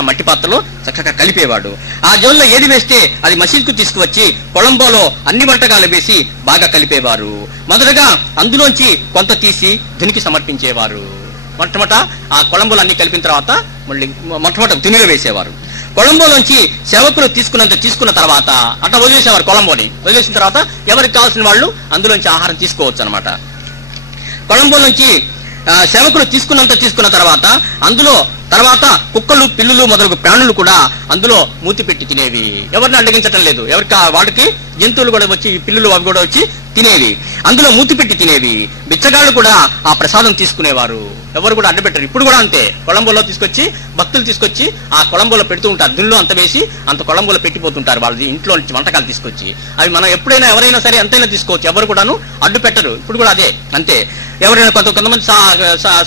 ఆ మట్టి పాత్రలో చక్కగా కలిపేవాడు. ఆ జోల్లో ఏది వేస్తే అది మసీదుకు తీసుకువచ్చి కొలంబోలో అన్ని వంటకాలు వేసి బాగా కలిపేవారు. మొదటగా అందులోంచి కొంత తీసి ధునికి సమర్పించేవారు. మొట్టమొదట ఆ కొలంబోలు అన్ని కలిపిన తర్వాత మళ్ళీ మొట్టమొదట ధునిలో వేసేవారు. కొలంబోలోంచి సేవకులు తీసుకున్న తర్వాత అట్లా వదిలేసేవారు. కొలంబోని వదిలేసిన తర్వాత ఎవరికి కావాల్సిన వాళ్ళు అందులోంచి ఆహారం తీసుకోవచ్చు అనమాట. కొలంబోలోంచి సేవకులు తీసుకున్న తర్వాత అందులో తర్వాత కుక్కలు, పిల్లులు మొదలగు ప్రాణులు కూడా అందులో మూతి పెట్టి తినేవి. ఎవరిని అడ్డగించటం లేదు. వాటికి జంతువులు కూడా వచ్చి, పిల్లులు అవి కూడా వచ్చి తినేవి. అందులో మూతి పెట్టి తినేవి. బిచ్చగాళ్ళు కూడా ఆ ప్రసాదం తీసుకునేవారు. ఎవరు కూడా అడ్డపెట్టారు. ఇప్పుడు కూడా అంతే. కొలంబోలో తీసుకొచ్చి భక్తులు తీసుకొచ్చి ఆ కొలంబోలో పెడుతూ ఉంటారు. దున్నులో అంత వేసి అంత కొలంబోలో పెట్టిపోతుంటారు. వాళ్ళ ఇంట్లో నుంచి వంటకాలు తీసుకొచ్చి అవి మనం ఎప్పుడైనా ఎవరైనా సరే ఎంతైనా తీసుకోవచ్చు. ఎవరు కూడాను అడ్డు పెట్టరు. ఇప్పుడు కూడా అదే అంతే. ఎవరైనా కొంతమంది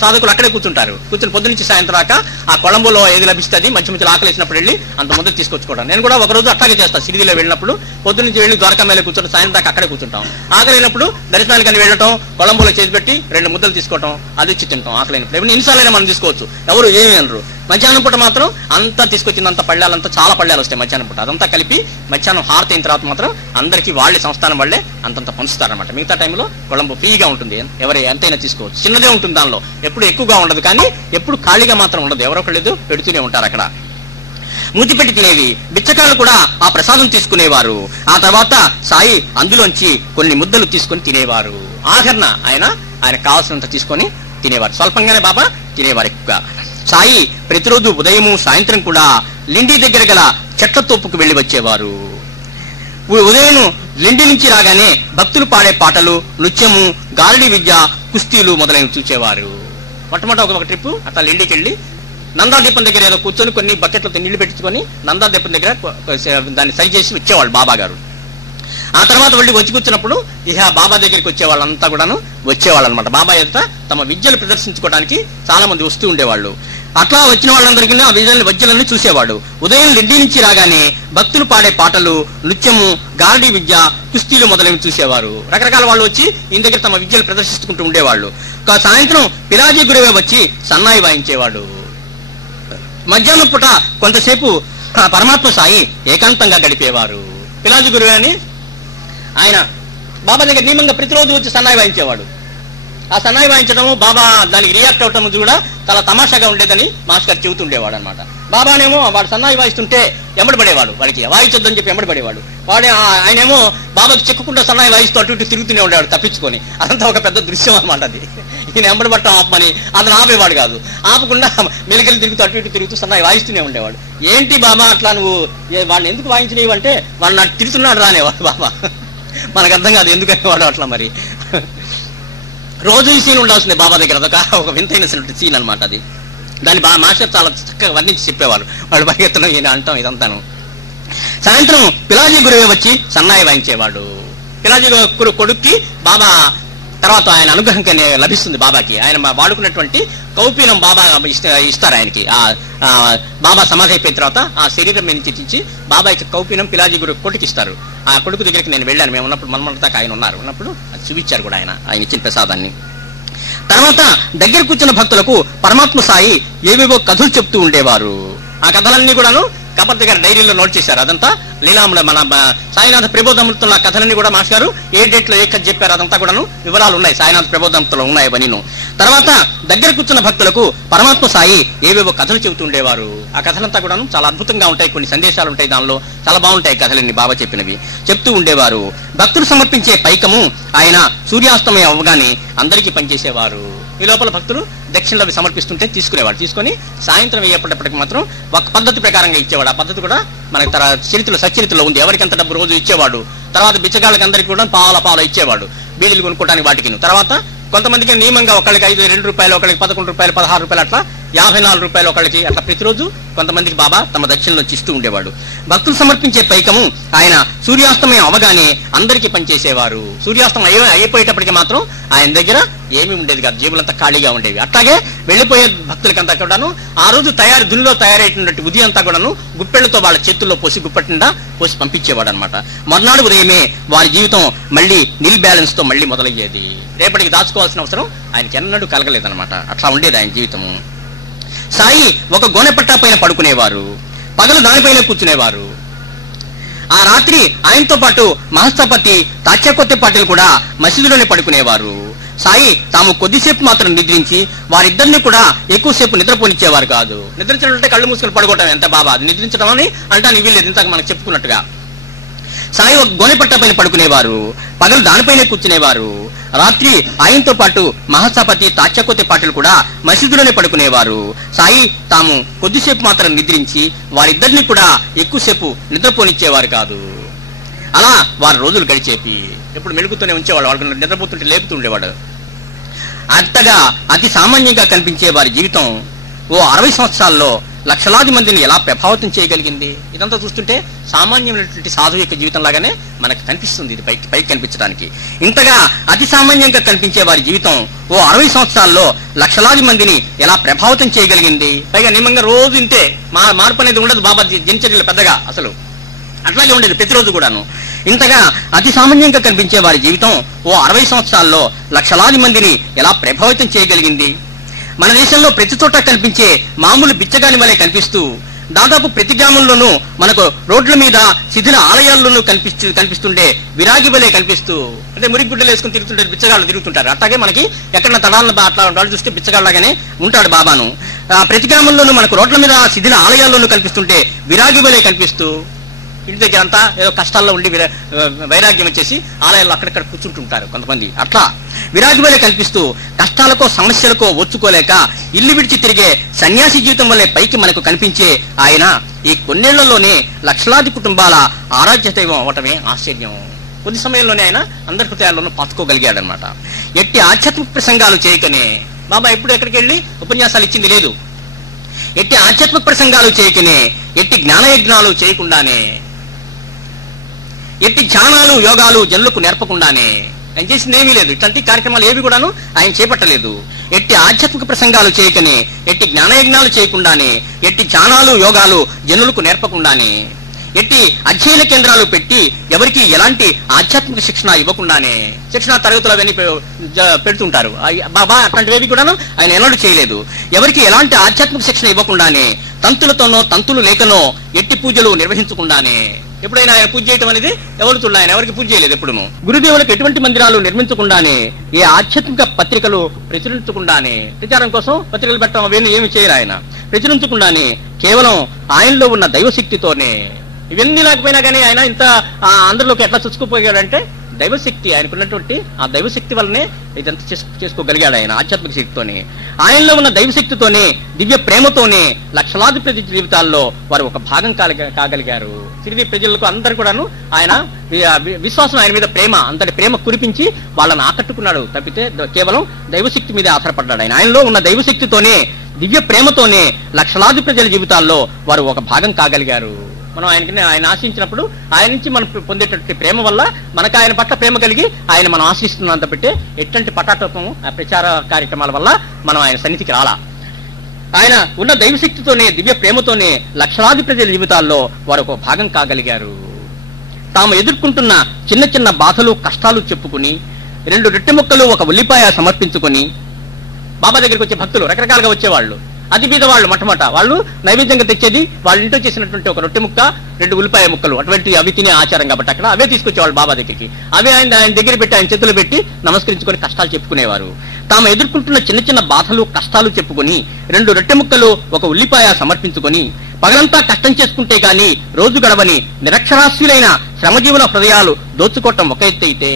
సాధకులు అక్కడే కూర్చుంటారు. కూర్చుని పొద్దు నుంచి సాయంత్రం దాకా ఆ కొలంబోలో ఏది లభిస్తుంది మధ్య మధ్యలో ఆకలి వేసినప్పుడు వెళ్ళి అంత ముందు తీసుకొచ్చుకోవడం. నేను కూడా ఒకరోజు అట్లాగే చేస్తాను. సిరిదిలో వెళ్ళినప్పుడు పొద్దు నుంచి వెళ్ళి ద్వారకా మేళ కూర్చొని సాయంత్రం దాకా అక్కడే కూర్చుంటాం. ఆకలి అయినప్పుడు దర్శనానికి అని వెళ్ళటం, కొలంబోలో చేసి పెట్టి 2 ముద్దలు తీసుకోవటం, అది ఇచ్చి తింటాం. ఆకలి అయినప్పుడు ఎవరు ఎన్నిసార్లైనా మనం తీసుకోవచ్చు. ఎవరు ఏమి అనరు. మధ్యాహ్నం పూట మాత్రం అంతా తీసుకొచ్చిందంత పళ్ళాలంతా చాలా పళ్ళాలు వస్తాయి మధ్యాహ్నం పూట. అదంతా కలిపి మధ్యాహ్నం హారతి అయిన తర్వాత మాత్రం అందరికీ వాళ్ళే సంస్థానం వాళ్ళే అంతంత పంచుతారనమాట. మిగతా టైంలో కొలంబో ఫ్రీగా ఉంటుంది. ఎవరు ఎంతైనా తీసుకోవచ్చు. చిన్నదే ఉంటుంది దానిలో, ఎప్పుడు ఎక్కువగా ఉండదు. కానీ ఎప్పుడు ఖాళీగా మాత్రం ఉండదు. ఎవరొకళ్ళు పెడుతూనే ఉంటారు అక్కడ. మూతి పెట్టి తినేవి. బిచ్చకాళ్ళు కూడా ఆ ప్రసాదం తీసుకునేవారు. ఆ తర్వాత సాయి అందులోంచి కొన్ని ముద్దలు తీసుకొని తినేవారు. ఆఖరణ ఆయన కావాల్సినంత తీసుకొని తినేవారు. స్వల్పంగానే బాబా తినేవారు ఎక్కువగా. సాయి ప్రతిరోజు ఉదయము సాయంత్రం కూడా లిండి దగ్గర గల చెట్ల తోపుకు వెళ్లి వచ్చేవారు. ఉదయం లిండి నుంచి రాగానే భక్తులు పాడే పాటలు, నృత్యము, గారడి విద్య, కుస్తీలు మొదలైనవి చూసేవారు. మొట్టమొదటి ఒక ట్రిప్ అట్లా లిండికి వెళ్ళి నందాదీపం దగ్గర ఏదో కూర్చొని కొన్ని బకెట్లతో నీళ్లు పెట్టించుకొని నందాదీపం దగ్గర దాన్ని సరి చేసి వచ్చేవాళ్ళు బాబా గారు. ఆ తర్వాత వెళ్ళి వచ్చి కూర్చున్నప్పుడు బాబా దగ్గరికి వచ్చే వాళ్ళంతా కూడాను వచ్చేవాళ్ళు అనమాట. బాబా ఎదుట తమ విద్యలు ప్రదర్శించుకోవడానికి చాలా మంది వస్తూ ఉండేవాళ్ళు. అట్లా వచ్చిన వాళ్ళందరికీ ఆ విద్యలను చూసేవాడు. ఉదయం లిండి నుంచి రాగానే భక్తులు పాడే పాటలు, నృత్యము, గారడీ విద్య, కుస్తీలు మొదలైనవి చూసేవారు. రకరకాల వాళ్ళు వచ్చి ఈయన దగ్గర తమ విద్యలు ప్రదర్శించుకుంటూ ఉండేవాళ్ళు. సాయంత్రం పిలాజీ గురువే వచ్చి సన్నాయి వాయించేవాడు. మధ్యాహ్నం పూట కొంతసేపు పరమాత్మ సాయి ఏకాంతంగా గడిపేవారు. పిలాజీ గురువే అని ఆయన బాబా దగ్గర నియమంగా ప్రతిరోజు వచ్చి సన్నాయి వాయించేవాడు. ఆ సన్నాయి వాయించడము బాబా దానికి రియాక్ట్ అవటం కూడా చాలా తమాషాగా ఉండేదని మాస్టర్ గారు చెబుతుండేవాడు అనమాట. బాబానేమో వాడు సన్నాయి వాయిస్తుంటే ఎంబడి పడేవాడు, వాడికి వాయించొద్దని చెప్పి ఎంబడి పడేవాడు. ఆయనేమో బాబాకి చెక్కకుండా సన్నాయి వాయిస్తూ అటు ఇటు తిరుగుతూనే ఉండేవాడు తప్పించుకొని. అదంతా ఒక పెద్ద దృశ్యం అనమాట అది. ఈయన ఎంబడి పట్టడం ఆపమని అతను ఆపేవాడు కాదు, ఆపకుండా మెలికలు తిరుగుతూ అటు ఇటు తిరుగుతూ సన్నాయి వాయిస్తూనే ఉండేవాడు. ఏంటి బాబా అట్లా నువ్వు వాడిని ఎందుకు వాయించినవి అంటే వాడు నాకు తిరుగుతున్నాడు రానేవాడు బాబా. మనకు అర్థం కాదు ఎందుకని వాడు అట్లా. మరి రోజు ఈ సీన్ ఉండాల్సిందే బాబా దగ్గర, అదొక ఒక వింతైన సీన్ అనమాట అది. దాన్ని బాగా మాస్టర్ చాలా చక్కగా వర్ణించి చెప్పేవారు. వాడు పరిగెత్తడం ఈయన అంటాం ఇదంతాను. సాయంత్రం పిలాజీ గురువే వచ్చి సన్నాయి వాయించేవాడు. పిలాజీ కొడుక్కి బాబా తర్వాత ఆయన అనుగ్రహం లభిస్తుంది బాబాకి. ఆయన వాడుకున్నటువంటి కౌపీనం బాబా ఇస్తారు ఆయనకి. బాబా సమాధి అయిపోయిన తర్వాత ఆ శరీరం మీద చిట్టించి బాబాకి కౌపీనం పిలాజీ గురు కొడుకు ఇస్తారు. ఆ కొడుకు దగ్గరికి నేను వెళ్ళాను, మేము ఉన్నప్పుడు మనమంతా ఆయన ఉన్నప్పుడు అది చూపించారు కూడా ఆయన ఇచ్చిన ప్రసాదాన్ని. తర్వాత దగ్గర కూర్చున్న భక్తులకు పరమాత్మ సాయి ఏవేవో కథలు చెప్తూ ఉండేవారు. ఆ కథలన్నీ కూడాను కపర్తి గారి డైరీలో నోట్ చేశారు. అదంతా లీలాముల మన సాయినాథ ప్రబోధమృతున్న కథలన్నీ కూడా మాస్టర్ గారు ఏ డేట్ లో ఏ కథ చెప్పారు అదంతా కూడాను వివరాలు ఉన్నాయి, సాయినాథ ప్రబోధమృతులో ఉన్నాయి అవన్నీ. తర్వాత దగ్గర కూర్చున్న భక్తులకు పరమాత్మ సాయి ఏవేవో కథలు చెబుతుండేవారు. ఆ కథలంతా కూడాను చాలా అద్భుతంగా ఉంటాయి, కొన్ని సందేశాలు ఉంటాయి దానిలో, చాలా బాగుంటాయి కథలన్నీ బాబా చెప్పినవి చెప్తూ ఉండేవారు. భక్తులు సమర్పించే పైకము ఆయన సూర్యాస్తమయం అవగానే అందరికీ పనిచేసేవారు. ఈ లోపల భక్తులు దక్షిణలు అవి సమర్పిస్తుంటే తీసుకొని సాయంత్రం అయ్యేపటికి మాత్రం ఒక పద్ధతి ప్రకారంగా ఇచ్చేవాడు. ఆ పద్ధతి కూడా మనకి చరిత్రలో సచరిత్రలో ఉంది. ఎవరికి ఎంత డబ్బు రోజు ఇచ్చేవాడు. తర్వాత బిచ్చగాళ్ళకి అందరికీ కూడా పాల ఇచ్చేవాడు బీడీలు కొనుక్కోవడానికి వాటికి. తర్వాత కొంతమందికి నియమంగా ఒకళ్ళకి 5 2 రూపాయలు, ఒకళ్ళకి 11 రూపాయలు, 16 రూపాయలు, అట్లా 54 రూపాయలు ఒకళ్ళకి, అట్లా ప్రతిరోజు కొంతమందికి బాబా తమ దక్షిణలో ఇస్తూ ఉండేవాడు. భక్తులు సమర్పించే పైకము ఆయన సూర్యాస్తమయం అవగానే అందరికీ పనిచేసేవారు. సూర్యాస్తమయం అయిపోయేటప్పటికి మాత్రం ఆయన దగ్గర ఏమీ ఉండేది కాదు, జేబులంతా ఖాళీగా ఉండేవి. అట్లాగే వెళ్లిపోయే భక్తులకంతా కూడాను ఆ రోజు దునిలో తయారైనటువంటి ఉదయం అంతా కూడాను గుప్పెళ్లతో వాళ్ళ చేతుల్లో పోసి గుప్పెట్టిండా పోసి పంపించేవాడు అనమాట. మర్నాడు ఉదయమే వారి జీవితం మళ్ళీ నిల్ బ్యాలెన్స్ తో మళ్ళీ మొదలయ్యేది. రేపటికి దాచుకోవాల్సిన అవసరం ఆయనకి ఎన్నడూ కలగలేదనమాట. అట్లా ఉండేది ఆయన జీవితము. సాయి ఒక గోనెపట్టా పైన పడుకునేవారు, పగలు దానిపైన కూర్చునేవారు. ఆ రాత్రి ఆయనతో పాటు మహస్తాపతి తాత్యాకొత్తే పాటిల్ కూడా మసీదులోనే పడుకునేవారు. సాయి తాము కొద్దిసేపు మాత్రం నిద్రించి వారిద్దరిని కూడా ఎక్కువసేపు నిద్రపోనిచ్చేవారు కాదు. నిద్రించడం అంటే కళ్ళు మూసుకొని పడుకోవటం ఎంత బాబా, అది నిద్రించడం అని అంటాను వీల్లేదు, ఇంతకు మనకు చెప్పుకున్నట్టుగా. సాయి ఒక గోనెపట్ట పైన పడుకునేవారు, పగలు దానిపైనే కూర్చునేవారు. రాత్రి ఆయనతో పాటు మహాసపతి తాత్యాకొత్తే పాటిల్ కూడా మసీదులోనే పడుకునేవారు. సాయి తాము కొద్దిసేపు మాత్రం నిద్రించి వారిద్దరిని కూడా ఎక్కువసేపు నిద్రపోనిచ్చేవారు కాదు. అలా వారి రోజులు గడిచేపి ఎప్పుడు మెలుగుతూనే ఉంచేవాడు, వాళ్ళకి నిద్రపోతుంటే లేపుతూ ఉండేవాడు. అంతగా అతి సామాన్యంగా కనిపించే వారి జీవితం ఓ 60 సంవత్సరాల్లో లక్షలాది మందిని ఎలా ప్రభావితం చేయగలిగింది. ఇదంతా చూస్తుంటే సామాన్యమైనటువంటి సాధువు యొక్క జీవితం లాగానే మనకు కనిపిస్తుంది ఇది పైకి కనిపించడానికి. ఇంతగా అతి సామాన్యంగా కనిపించే వారి జీవితం ఓ 60 సంవత్సరాల్లో లక్షలాది మందిని ఎలా ప్రభావితం చేయగలిగింది. పైగా నియమంగా రోజు ఇంతే, మార్పు అనేది ఉండదు బాబా దినచర్యలు పెద్దగా, అసలు అట్లాగే ఉండేది ప్రతిరోజు కూడాను. ఇంతగా అతి సామాన్యంగా కనిపించే వారి జీవితం ఓ 60 సంవత్సరాల్లో లక్షలాది మందిని ఎలా ప్రభావితం చేయగలిగింది. మన దేశంలో ప్రతి చోట కనిపించే మామూలు బిచ్చగాని వలె కనిపిస్తూ, దాదాపు ప్రతి గ్రామంలోనూ మనకు రోడ్ల మీద శిథిల ఆలయాల్లోనూ కనిపిస్తుండే విరాగి వలె కనిపిస్తూ, అంటే మురికి గుడ్డలు వేసుకుని తిరుగుతుంటే బిచ్చగాళ్ళు తిరుగుతుంటారు. అట్లాగే మనకి ఎక్కడ తడాలను అట్లా వాళ్ళు చూస్తే బిచ్చగాళ్ళగానే ఉంటాడు బాబాను. ప్రతి గ్రామంలోనూ మనకు రోడ్ల మీద శిథిల ఆలయాల్లోనూ కనిపిస్తుంటే విరాగి వలె కనిపిస్తూ, ఇంటి దగ్గర అంతా ఏదో కష్టాల్లో ఉండి వైరాగ్యం వచ్చేసి ఆలయాల్లో అక్కడక్కడ కూర్చుంటుంటారు కొంతమంది. అట్లా విరాగి వలె కల్పిస్తూ కష్టాలకో సమస్యలకో ఓర్చుకోలేక ఇల్లు విడిచి తిరిగే సన్యాసి జీవితం వల్లే పైకి మనకు కనిపించే ఆయన ఈ కొన్నేళ్లలోనే లక్షలాది కుటుంబాల ఆరాధ్య దైవం అవటమే ఆశ్చర్యం. కొద్ది సమయంలోనే ఆయన అందరి హృదయాల్లోనూ పాతుకోగలిగాడనమాట. ఎట్టి ఆధ్యాత్మిక ప్రసంగాలు చేయకనే బాబా ఎప్పుడు ఎక్కడికి వెళ్ళి ఉపన్యాసాలు ఇచ్చింది లేదు. ఎట్టి ఆధ్యాత్మిక ప్రసంగాలు చేయకనే, ఎట్టి జ్ఞానయజ్ఞాలు చేయకుండానే, ఎట్టి ధ్యానాలు యోగాలు జనులకు నేర్పకుండానే ఆయన చేసింది ఏమీ లేదు. ఇట్లాంటి కార్యక్రమాలు ఏవి కూడాను ఆయన చేపట్టలేదు. ఎట్టి ఆధ్యాత్మిక ప్రసంగాలు చేయకనే, ఎట్టి జ్ఞానయజ్ఞాలు చేయకుండానే, ఎట్టి ధ్యానాలు యోగాలు జనులకు నేర్పకుండానే, ఎట్టి అధ్యయన కేంద్రాలు పెట్టి ఎవరికి ఎలాంటి ఆధ్యాత్మిక శిక్షణ ఇవ్వకుండానే, శిక్షణ తరగతులు అవన్నీ పెడుతుంటారు బాబా, అట్లాంటివి కూడాను ఆయన ఎన్నడూ చేయలేదు. ఎవరికి ఎలాంటి ఆధ్యాత్మిక శిక్షణ ఇవ్వకుండానే, తంతులతోనో తంతులు లేకనో ఎట్టి పూజలు నిర్వహించకుండానే, ఎప్పుడైనా ఆయన పూజ చేయటం అనేది ఎవరు చూడాలి, ఆయన ఎవరికి పూజ చేయలేదు ఎప్పుడును. గురుదేవులకు ఎటువంటి మందిరాలు నిర్మించకుండానే, ఏ ఆధ్యాత్మిక పత్రికలు ప్రచురించకుండానే, ప్రచారం కోసం పత్రికలు పెట్టడం అవన్నీ ఏమి చేయరు ఆయన, ప్రచురించకుండానే కేవలం ఆయనలో ఉన్న దైవశక్తితోనే, ఇవన్నీ లేకపోయినా కానీ ఆయన ఇంత అందరిలోకి ఎట్లా చొచ్చుకుపోయాడంటే దైవశక్తి, ఆయనకున్నటువంటి ఆ దైవశక్తి వల్లనే ఇదంతా చేసుకోగలిగాడు ఆయన, ఆధ్యాత్మిక శక్తితోనే. ఆయనలో ఉన్న దైవశక్తితోనే, దివ్య ప్రేమతోనే లక్షలాది ప్రజల జీవితాల్లో వారు ఒక భాగం కాగలిగారు. తిరిగి ప్రజలకు అందరు కూడాను ఆయన విశ్వాసం, ఆయన మీద ప్రేమ, అంతటి ప్రేమ కురిపించి వాళ్ళని ఆకట్టుకున్నాడు తప్పితే కేవలం దైవశక్తి మీద ఆధారపడ్డాడు ఆయన. ఆయనలో ఉన్న దైవశక్తితోనే, దివ్య ప్రేమతోనే లక్షలాది ప్రజల జీవితాల్లో వారు ఒక భాగం కాగలిగారు. మనం ఆయన ఆశించినప్పుడు ఆయన నుంచి మనం పొందేటటువంటి ప్రేమ వల్ల మనకు ఆయన పట్ల ప్రేమ కలిగి ఆయన మనం ఆశిస్తున్నంత పెట్టే ఎట్లాంటి పటాటోపము ఆ ప్రచార కార్యక్రమాల వల్ల మనం ఆయన సన్నిధికి రాలా. ఆయన ఉన్న దైవశక్తితోనే, దివ్య ప్రేమతోనే లక్షలాది ప్రజల జీవితాల్లో వారు ఒక భాగం కాగలిగారు. తాము ఎదుర్కొంటున్న చిన్న చిన్న బాధలు, కష్టాలు చెప్పుకుని 2 రొట్టె ముక్కలు, 1 ఉల్లిపాయ సమర్పించుకొని బాబా దగ్గరికి వచ్చే భక్తులు రకరకాలుగా వచ్చేవాళ్ళు. అతి బీద వాళ్ళు మొట్టమొదట వాళ్ళు నైవేద్యంగా తెచ్చేది వాళ్ళ ఇంట్లో చేసినటువంటి 1 రొట్టె ముక్క, 2 ఉల్లిపాయ ముక్కలు, అటువంటి అవి తినే ఆచారం కాబట్టి అక్కడ అవే తీసుకొచ్చేవాళ్ళు బాబా దగ్గరికి. అవే ఆయన దగ్గర పెట్టి, ఆయన చేతులు పెట్టి నమస్కరించుకొని కష్టాలు చెప్పుకునేవారు. తాము ఎదుర్కొంటున్న చిన్న చిన్న బాధలు, కష్టాలు చెప్పుకొని 2 రొట్టె ముక్కలు, 1 ఉల్లిపాయ సమర్పించుకొని పగలంతా కష్టం చేసుకుంటే గాని రోజు గడవని నిరక్షరాస్యులైన శ్రమజీవుల హృదయాలు దోచుకోవటం ఒక ఎత్తు అయితే,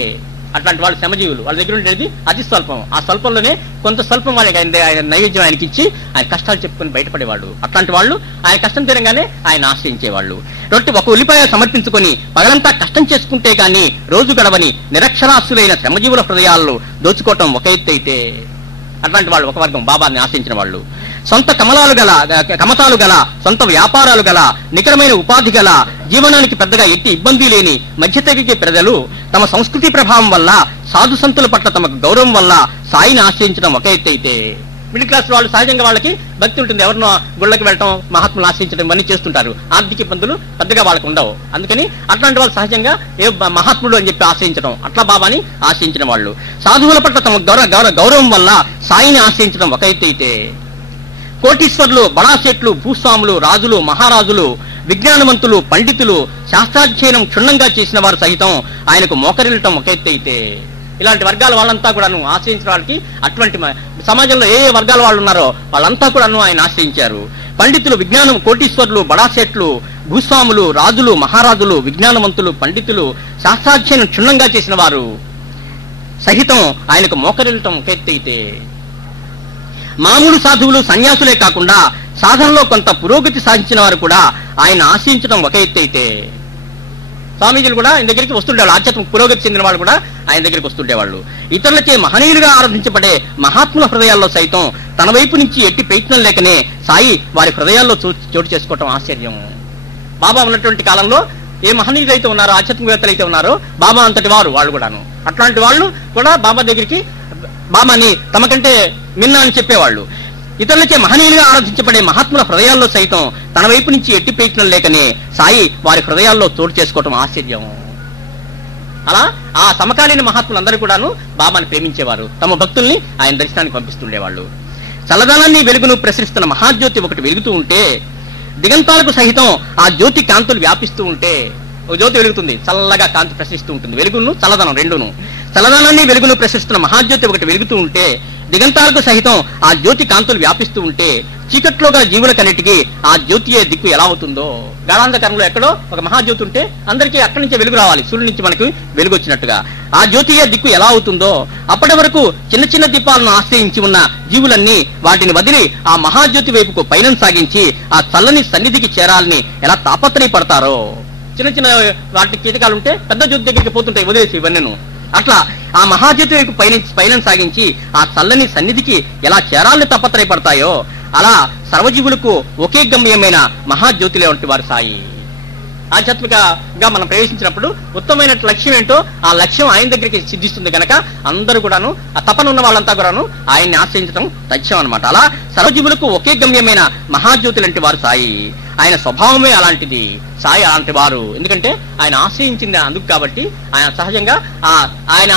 అట్లాంటి వాళ్ళు శ్రమజీవులు, వాళ్ళ దగ్గర ఉండేది అతి స్వల్పం, ఆ స్వల్పంలోనే కొంత స్వల్పం వాళ్ళకి ఆయన నైవేద్యం ఆయనకి ఇచ్చి ఆయన కష్టాలు చెప్పుకొని బయటపడేవాడు. అట్లాంటి వాళ్ళు ఆయన కష్టం తీరంగానే ఆయన ఆశ్రయించేవాళ్ళు. 1 ఉల్లిపాయ సమర్పించుకొని పగలంతా కష్టం చేసుకుంటే గాని రోజు గడవని నిరక్షరాస్యులైన శ్రమజీవుల హృదయాలను దోచుకోవటం ఒక ఎత్తు అయితే, అట్లాంటి వాళ్ళు ఒక వర్గం బాబాని ఆశ్రయించిన వాళ్ళు. సొంత కమతాలు గల, సొంత వ్యాపారాలు గల, నికరమైన ఉపాధి గల, జీవనానికి పెద్దగా ఎట్టి ఇబ్బంది లేని మధ్యతరగతి ప్రజలు తమ సంస్కృతి ప్రభావం వల్ల, సాధు సంతుల పట్ల తమకు గౌరవం వల్ల సాయిని ఆశ్రయించడం ఒక ఎత్తు అయితే, మిడిల్ క్లాస్ వాళ్ళు సహజంగా వాళ్ళకి భక్తి ఉంటుంది, ఎవరినో గుళ్ళకి వెళ్ళటం, మహాత్ములు ఆశ్రయించడం ఇవన్నీ చేస్తుంటారు, ఆర్థిక ఇబ్బందులు పెద్దగా వాళ్ళకు ఉండవు. అందుకని అట్లాంటి వాళ్ళు సహజంగా ఏ మహాత్ముడు అని చెప్పి ఆశ్రయించడం, అట్లా బాబాని ఆశ్రయించిన వాళ్ళు. సాధువుల పట్ల తమ గౌరవం వల్ల సాయిని ఆశ్రయించడం ఒక ఎత్తు అయితే, కోటీశ్వర్లు, బడాశెట్లు, భూస్వాములు, రాజులు, మహారాజులు, విజ్ఞానవంతులు, పండితులు, శాస్త్రాధ్యయనం క్షుణ్ణంగా చేసిన వారు సహితం ఆయనకు మోకరిల్లటం ఒక ఎత్తు అయితే, ఇలాంటి వర్గాల వాళ్ళంతా కూడాను ఆశ్రయించిన వాళ్ళకి, అటువంటి సమాజంలో ఏ వర్గాల వాళ్ళు ఉన్నారో వాళ్ళంతా కూడాను ఆయన ఆశ్రయించారు. పండితులు, విజ్ఞానం, కోటీశ్వర్లు, బడాశెట్లు, భూస్వాములు, రాజులు, మహారాజులు, విజ్ఞానవంతులు, పండితులు, శాస్త్రాధ్యయనం క్షుణ్ణంగా చేసిన వారు సహితం ఆయనకు మోకరిల్లటం ఒక ఎత్తు అయితే, మామూలు సాధువులు, సన్యాసులే కాకుండా సాధనలో కొంత పురోగతి సాధించిన వారు కూడా ఆయన ఆశ్రయించడం ఒక ఎత్తు అయితే, స్వామీజీలు కూడా ఆయన దగ్గరికి వస్తుండేవాళ్ళు, ఆధ్యాత్మిక పురోగతి చెందిన వాళ్ళు కూడా ఆయన దగ్గరికి వస్తుండేవాళ్ళు. ఇతరులకే మహనీయులుగా ఆరాధించబడే మహాత్ముల హృదయాల్లో సైతం తన వైపు నుంచి ఎట్టి ప్రయత్నం లేకనే సాయి వారి హృదయాల్లో చోటు చేసుకోవటం ఆశ్చర్యం. బాబా ఉన్నటువంటి కాలంలో ఏ మహనీయులు అయితే ఉన్నారో, ఆధ్యాత్మికవేత్తలు అయితే ఉన్నారో బాబా అంతటి వారు వాళ్ళు కూడాను, అట్లాంటి వాళ్ళు కూడా బాబా దగ్గరికి బాబాని తమకంటే మిన్న అని చెప్పేవాళ్ళు. ఇతరులచే మహనీయులుగా ఆరాధించబడే మహాత్ముల హృదయాల్లో సైతం తన వైపు నుంచి ఎట్టి ప్రయత్నం లేకనే సాయి వారి హృదయాల్లో చోటు చేసుకోవటం ఆశ్చర్యం. అలా ఆ సమకాలీన మహాత్ములందరూ కూడాను బాబాని ప్రేమించేవారు, తమ భక్తుల్ని ఆయన దర్శనానికి పంపిస్తుండేవాళ్ళు. చల్లదనాన్ని, వెలుగును ప్రసరిస్తున్న మహాజ్యోతి ఒకటి వెలుగుతూ ఉంటే, దిగంతాలకు సహితం ఆ జ్యోతి కాంతులు వ్యాపిస్తూ ఉంటే, ఒక జ్యోతి వెలుగుతుంది, చల్లగా కాంతి ప్రసరిస్తూ ఉంటుంది, వెలుగును చల్లదనం రెండును. చల్లదనాన్ని, వెలుగును ప్రసరిస్తున్న మహాజ్యోతి ఒకటి వెలుగుతూ ఉంటే, దిగంతాలకు సహితం ఆ జ్యోతి కాంతులు వ్యాపిస్తూ ఉంటే, చీకట్లో గల జీవులకన్నిటికీ ఆ జ్యోతియే దిక్కు ఎలా అవుతుందో. గాఢాంధకారంలో ఎక్కడో ఒక మహాజ్యోతి ఉంటే అందరికీ అక్కడి నుంచే వెలుగు రావాలి, సూర్యుడి నుంచి మనకు వెలుగు వచ్చినట్టుగా ఆ జ్యోతియే దిక్కు ఎలా అవుతుందో, అప్పటి వరకు చిన్న చిన్న దీపాలను ఆశ్రయించి ఉన్న జీవులన్నీ వాటిని వదిలి ఆ మహాజ్యోతి వైపుకు పయనం సాగించి ఆ చల్లని సన్నిధికి చేరాలని ఎలా తాపత్రయపడతారో. చిన్న చిన్న వాటి కీటకాలు ఉంటే పెద్ద జ్యోతి దగ్గరికి పోతుంటాయి వదిలేసి ఇవన్నీను. అట్లా ఆ మహాజ్యోతి వైపు పయనం సాగించి ఆ చల్లని సన్నిధికి ఎలా చేరాలని తపత్రయపడతాయో, అలా సర్వజీవులకు ఒకే గమ్యమైన మహాజ్యోతిలే వంటి వారు సాయి. ఆధ్యాత్మికగా మనం ప్రవేశించినప్పుడు ఉత్తమమైన లక్ష్యం ఏంటో ఆ లక్ష్యం ఆయన దగ్గరికి సిద్ధిస్తుంది కనుక అందరూ కూడాను, ఆ తపన ఉన్న వాళ్ళంతా కూడాను ఆయన్ని ఆశ్రయించడం తథ్యం అనమాట. అలా సర్వజీవులకు ఒకే గమ్యమైన మహాజ్యోతి లాంటి వారు సాయి. ఆయన స్వభావమే అలాంటిది, సాయి అలాంటి వారు. ఎందుకంటే ఆయన ఆశ్రయించింది అందుకు కాబట్టి, ఆయన సహజంగా ఆయన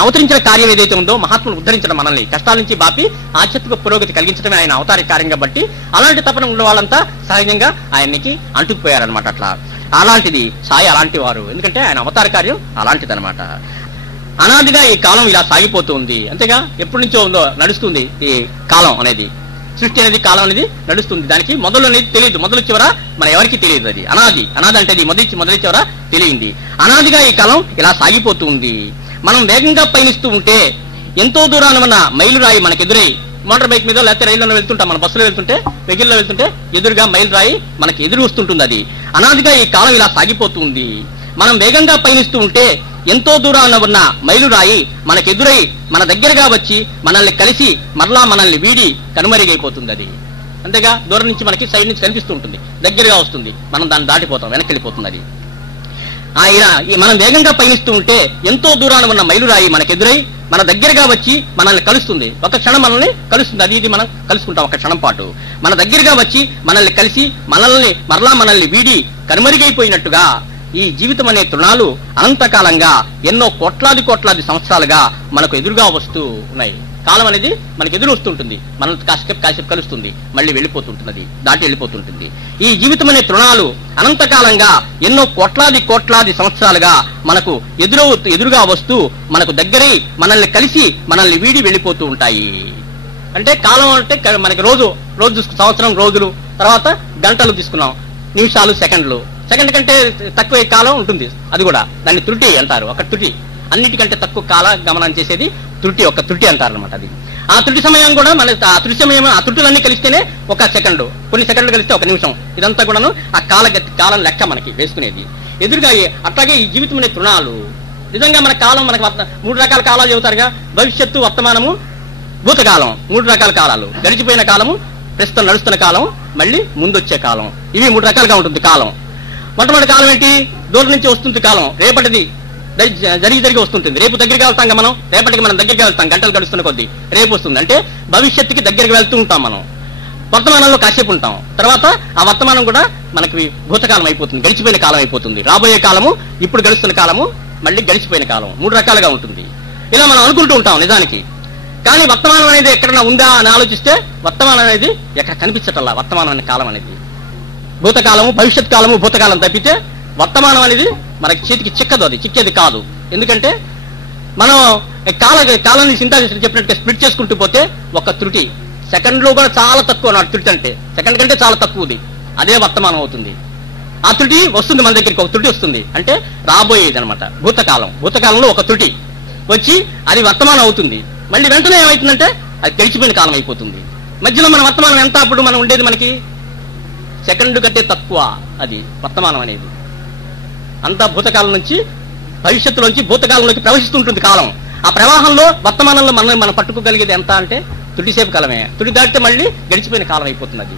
అవతరించిన కార్యం ఏదైతే ఉందో మహాత్ములు ఉద్ధరించడం, మనల్ని కష్టాల నుంచి బాపి ఆధ్యాత్మిక పురోగతి కలిగించడమే ఆయన అవతారిక కార్యం కాబట్టి అలాంటి తపన ఉన్న వాళ్ళంతా సహజంగా ఆయనకి అంటుకుపోయారనమాట. అట్లా అలాంటిది సాయి అలాంటి వారు, ఎందుకంటే ఆయన అవతార కార్యం అలాంటిదన్నమాట. అనాదిగా ఈ కాలం ఇలా సాగిపోతుంది, అంతేగా ఎప్పటి నుంచో ఉందో నడుస్తుంది ఈ కాలం అనేది, సృష్టి అనేది కాలం అనేది నడుస్తుంది. దానికి మొదలు అనేది తెలియదు, మొదలు చివర మన ఎవరికి తెలియదు. అది అనాది అంటే అది మొదలు చివర తెలియంది. అనాదిగా ఈ కాలం ఇలా సాగిపోతుంది. మనం వేగంగా పయనిస్తూ ఉంటే ఎంతో దూరాన ఉన్న మైలురాయి మనకు ఎదురై, మోటార్ బైక్ మీద లేకపోతే రైల్లో వెళ్తుంటాం, మన బస్సులో వెళ్తుంటే వెహికల్లో వెళ్తుంటే ఎదురుగా మైలురాయి మనకి ఎదురు వస్తుంటుంది. అది అనాదిగా ఈ కాలం ఇలా సాగిపోతుంది. మనం వేగంగా పయనిస్తూ ఉంటే ఎంతో దూరాన ఉన్న మైలురాయి మనకెదురై మన దగ్గరగా వచ్చి మనల్ని కలిసి మరలా మనల్ని వీడి కనుమరుగైపోతుంది. అది అంతేగా, దూరం నుంచి మనకి సైడ్ నుంచి కనిపిస్తూ ఉంటుంది, దగ్గరగా వస్తుంది, మనం దాన్ని దాటిపోతాం, వెనక్కి వెళ్ళిపోతుంది. అది మనం వేగంగా పయనిస్తూ ఉంటే ఎంతో దూరాన ఉన్న మైలురాయి మనకెదురై మన దగ్గరగా వచ్చి మనల్ని కలుస్తుంది, ఒక క్షణం మనల్ని కలుస్తుంది. అది ఇది మనం కలుసుకుంటాం ఒక క్షణం పాటు. మన దగ్గరగా వచ్చి మనల్ని కలిసి మరలా మనల్ని వీడి కనుమరుగైపోయినట్టుగా ఈ జీవితం అనే తృణాలు అనంతకాలంగా ఎన్నో కోట్లాది సంవత్సరాలుగా మనకు ఎదురుగా వస్తూ ఉన్నాయి. కాలం అనేది మనకు ఎదురు వస్తుంటుంది, మనం కాసేపు కలుస్తుంది, మళ్ళీ వెళ్ళిపోతుంటున్నది, దాటి వెళ్ళిపోతుంటుంది. ఈ జీవితం అనే తృణాలు అనంతకాలంగా ఎన్నో కోట్లాది సంవత్సరాలుగా మనకు ఎదురుగా వస్తూ మనకు దగ్గరై మనల్ని కలిసి మనల్ని వీడి వెళ్ళిపోతూ ఉంటాయి. అంటే కాలం అంటే మనకి రోజు సంవత్సరం రోజులు, తర్వాత గంటలు తీసుకున్నాం, నిమిషాలు, సెకండ్లు కంటే తక్కువ కాలం ఉంటుంది. అది కూడా దాన్ని త్రుటి అంటారు. ఒక త్రుటి, అన్నిటికంటే తక్కువ కాల గమనం చేసేది ఒక త్రుటి అంటారు అనమాట. అది ఆ త్రుటి సమయం కూడా మన ఆ త్రుటులన్నీ కలిస్తేనే ఒక సెకండ్, కొన్ని సెకండ్లు కలిస్తే ఒక నిమిషం, ఇదంతా కూడాను ఆ కాలం లెక్క మనకి వేసుకునేది ఎదురుగా. అట్లాగే ఈ జీవితం అనే తృణాలు నిజంగా మన కాలం, మనకు 3 రకాల కాలాలు చెబుతారుగా, భవిష్యత్తు, వర్తమానము, భూతకాలం. 3 రకాల కాలాలు, గడిచిపోయిన కాలము, ప్రస్తుతం నడుస్తున్న కాలం, మళ్ళీ ముందొచ్చే కాలం. ఇవి 3 రకాలుగా ఉంటుంది కాలం. మొట్టమొదటి కాలం ఏంటి? దూరం నుంచి వస్తుంది కాలం, రేపటిది జరిగి వస్తుంటుంది. రేపు దగ్గరికి వెళ్తాం, మనం రేపటికి మనం దగ్గరికి వెళ్తాం, గంటలు గడుస్తున్న కొద్దీ రేపు వస్తుంది. అంటే భవిష్యత్తుకి దగ్గరికి వెళ్తూ ఉంటాం మనం. వర్తమానంలో కాసేపు ఉంటాం, తర్వాత ఆ వర్తమానం కూడా మనకి భూతకాలం అయిపోతుంది, గడిచిపోయిన కాలం అయిపోతుంది. రాబోయే కాలము, ఇప్పుడు గడుస్తున్న కాలము, మళ్ళీ గడిచిపోయిన కాలం, 3 రకాలుగా ఉంటుంది. ఇలా మనం అనుకుంటూ ఉంటాం నిజానికి. కానీ వర్తమానం అనేది ఎక్కడన్నా ఉందా అని ఆలోచిస్తే వర్తమానం అనేది ఎక్కడ కనిపించటల్లా. వర్తమానం అనే కాలం అనేది భూతకాలము, భవిష్యత్ కాలము, భూతకాలం తప్పితే వర్తమానం అనేది మనకి చేతికి చిక్కదు, అది చిక్కేది కాదు. ఎందుకంటే మనం కాలాన్ని సింథసిస్ చెప్పినట్టుగా స్ప్లిట్ చేసుకుంటూ పోతే ఒక త్రుటి, సెకండ్లో కూడా చాలా తక్కువ నాటి త్రుటి, అంటే సెకండ్ కంటే చాలా తక్కువది, అదే వర్తమానం అవుతుంది. ఆ త్రుటి వస్తుంది మన దగ్గరికి, ఒక త్రుటి వస్తుంది, అంటే రాబోయేది అనమాట. భూతకాలంలో ఒక త్రుటి వచ్చి అది వర్తమానం అవుతుంది. మళ్ళీ వెంటనే ఏమవుతుందంటే అది గడిచిపోయిన కాలం అయిపోతుంది. మధ్యలో మన వర్తమానం ఎంత? అప్పుడు మనం ఉండేది మనకి సెకండ్ కంటే తక్కువ, అది వర్తమానం అనేది. అంతా భూతకాలం నుంచి భవిష్యత్తులోంచి భూతకాలంలోకి ప్రవహిస్తుంటుంది కాలం. ఆ ప్రవాహంలో వర్తమానంలో మనం పట్టుకోగలిగేది ఎంత అంటే తుడిసేపు కాలమే. తుడి దాటితే మళ్ళీ గడిచిపోయిన కాలం అయిపోతుంది అది.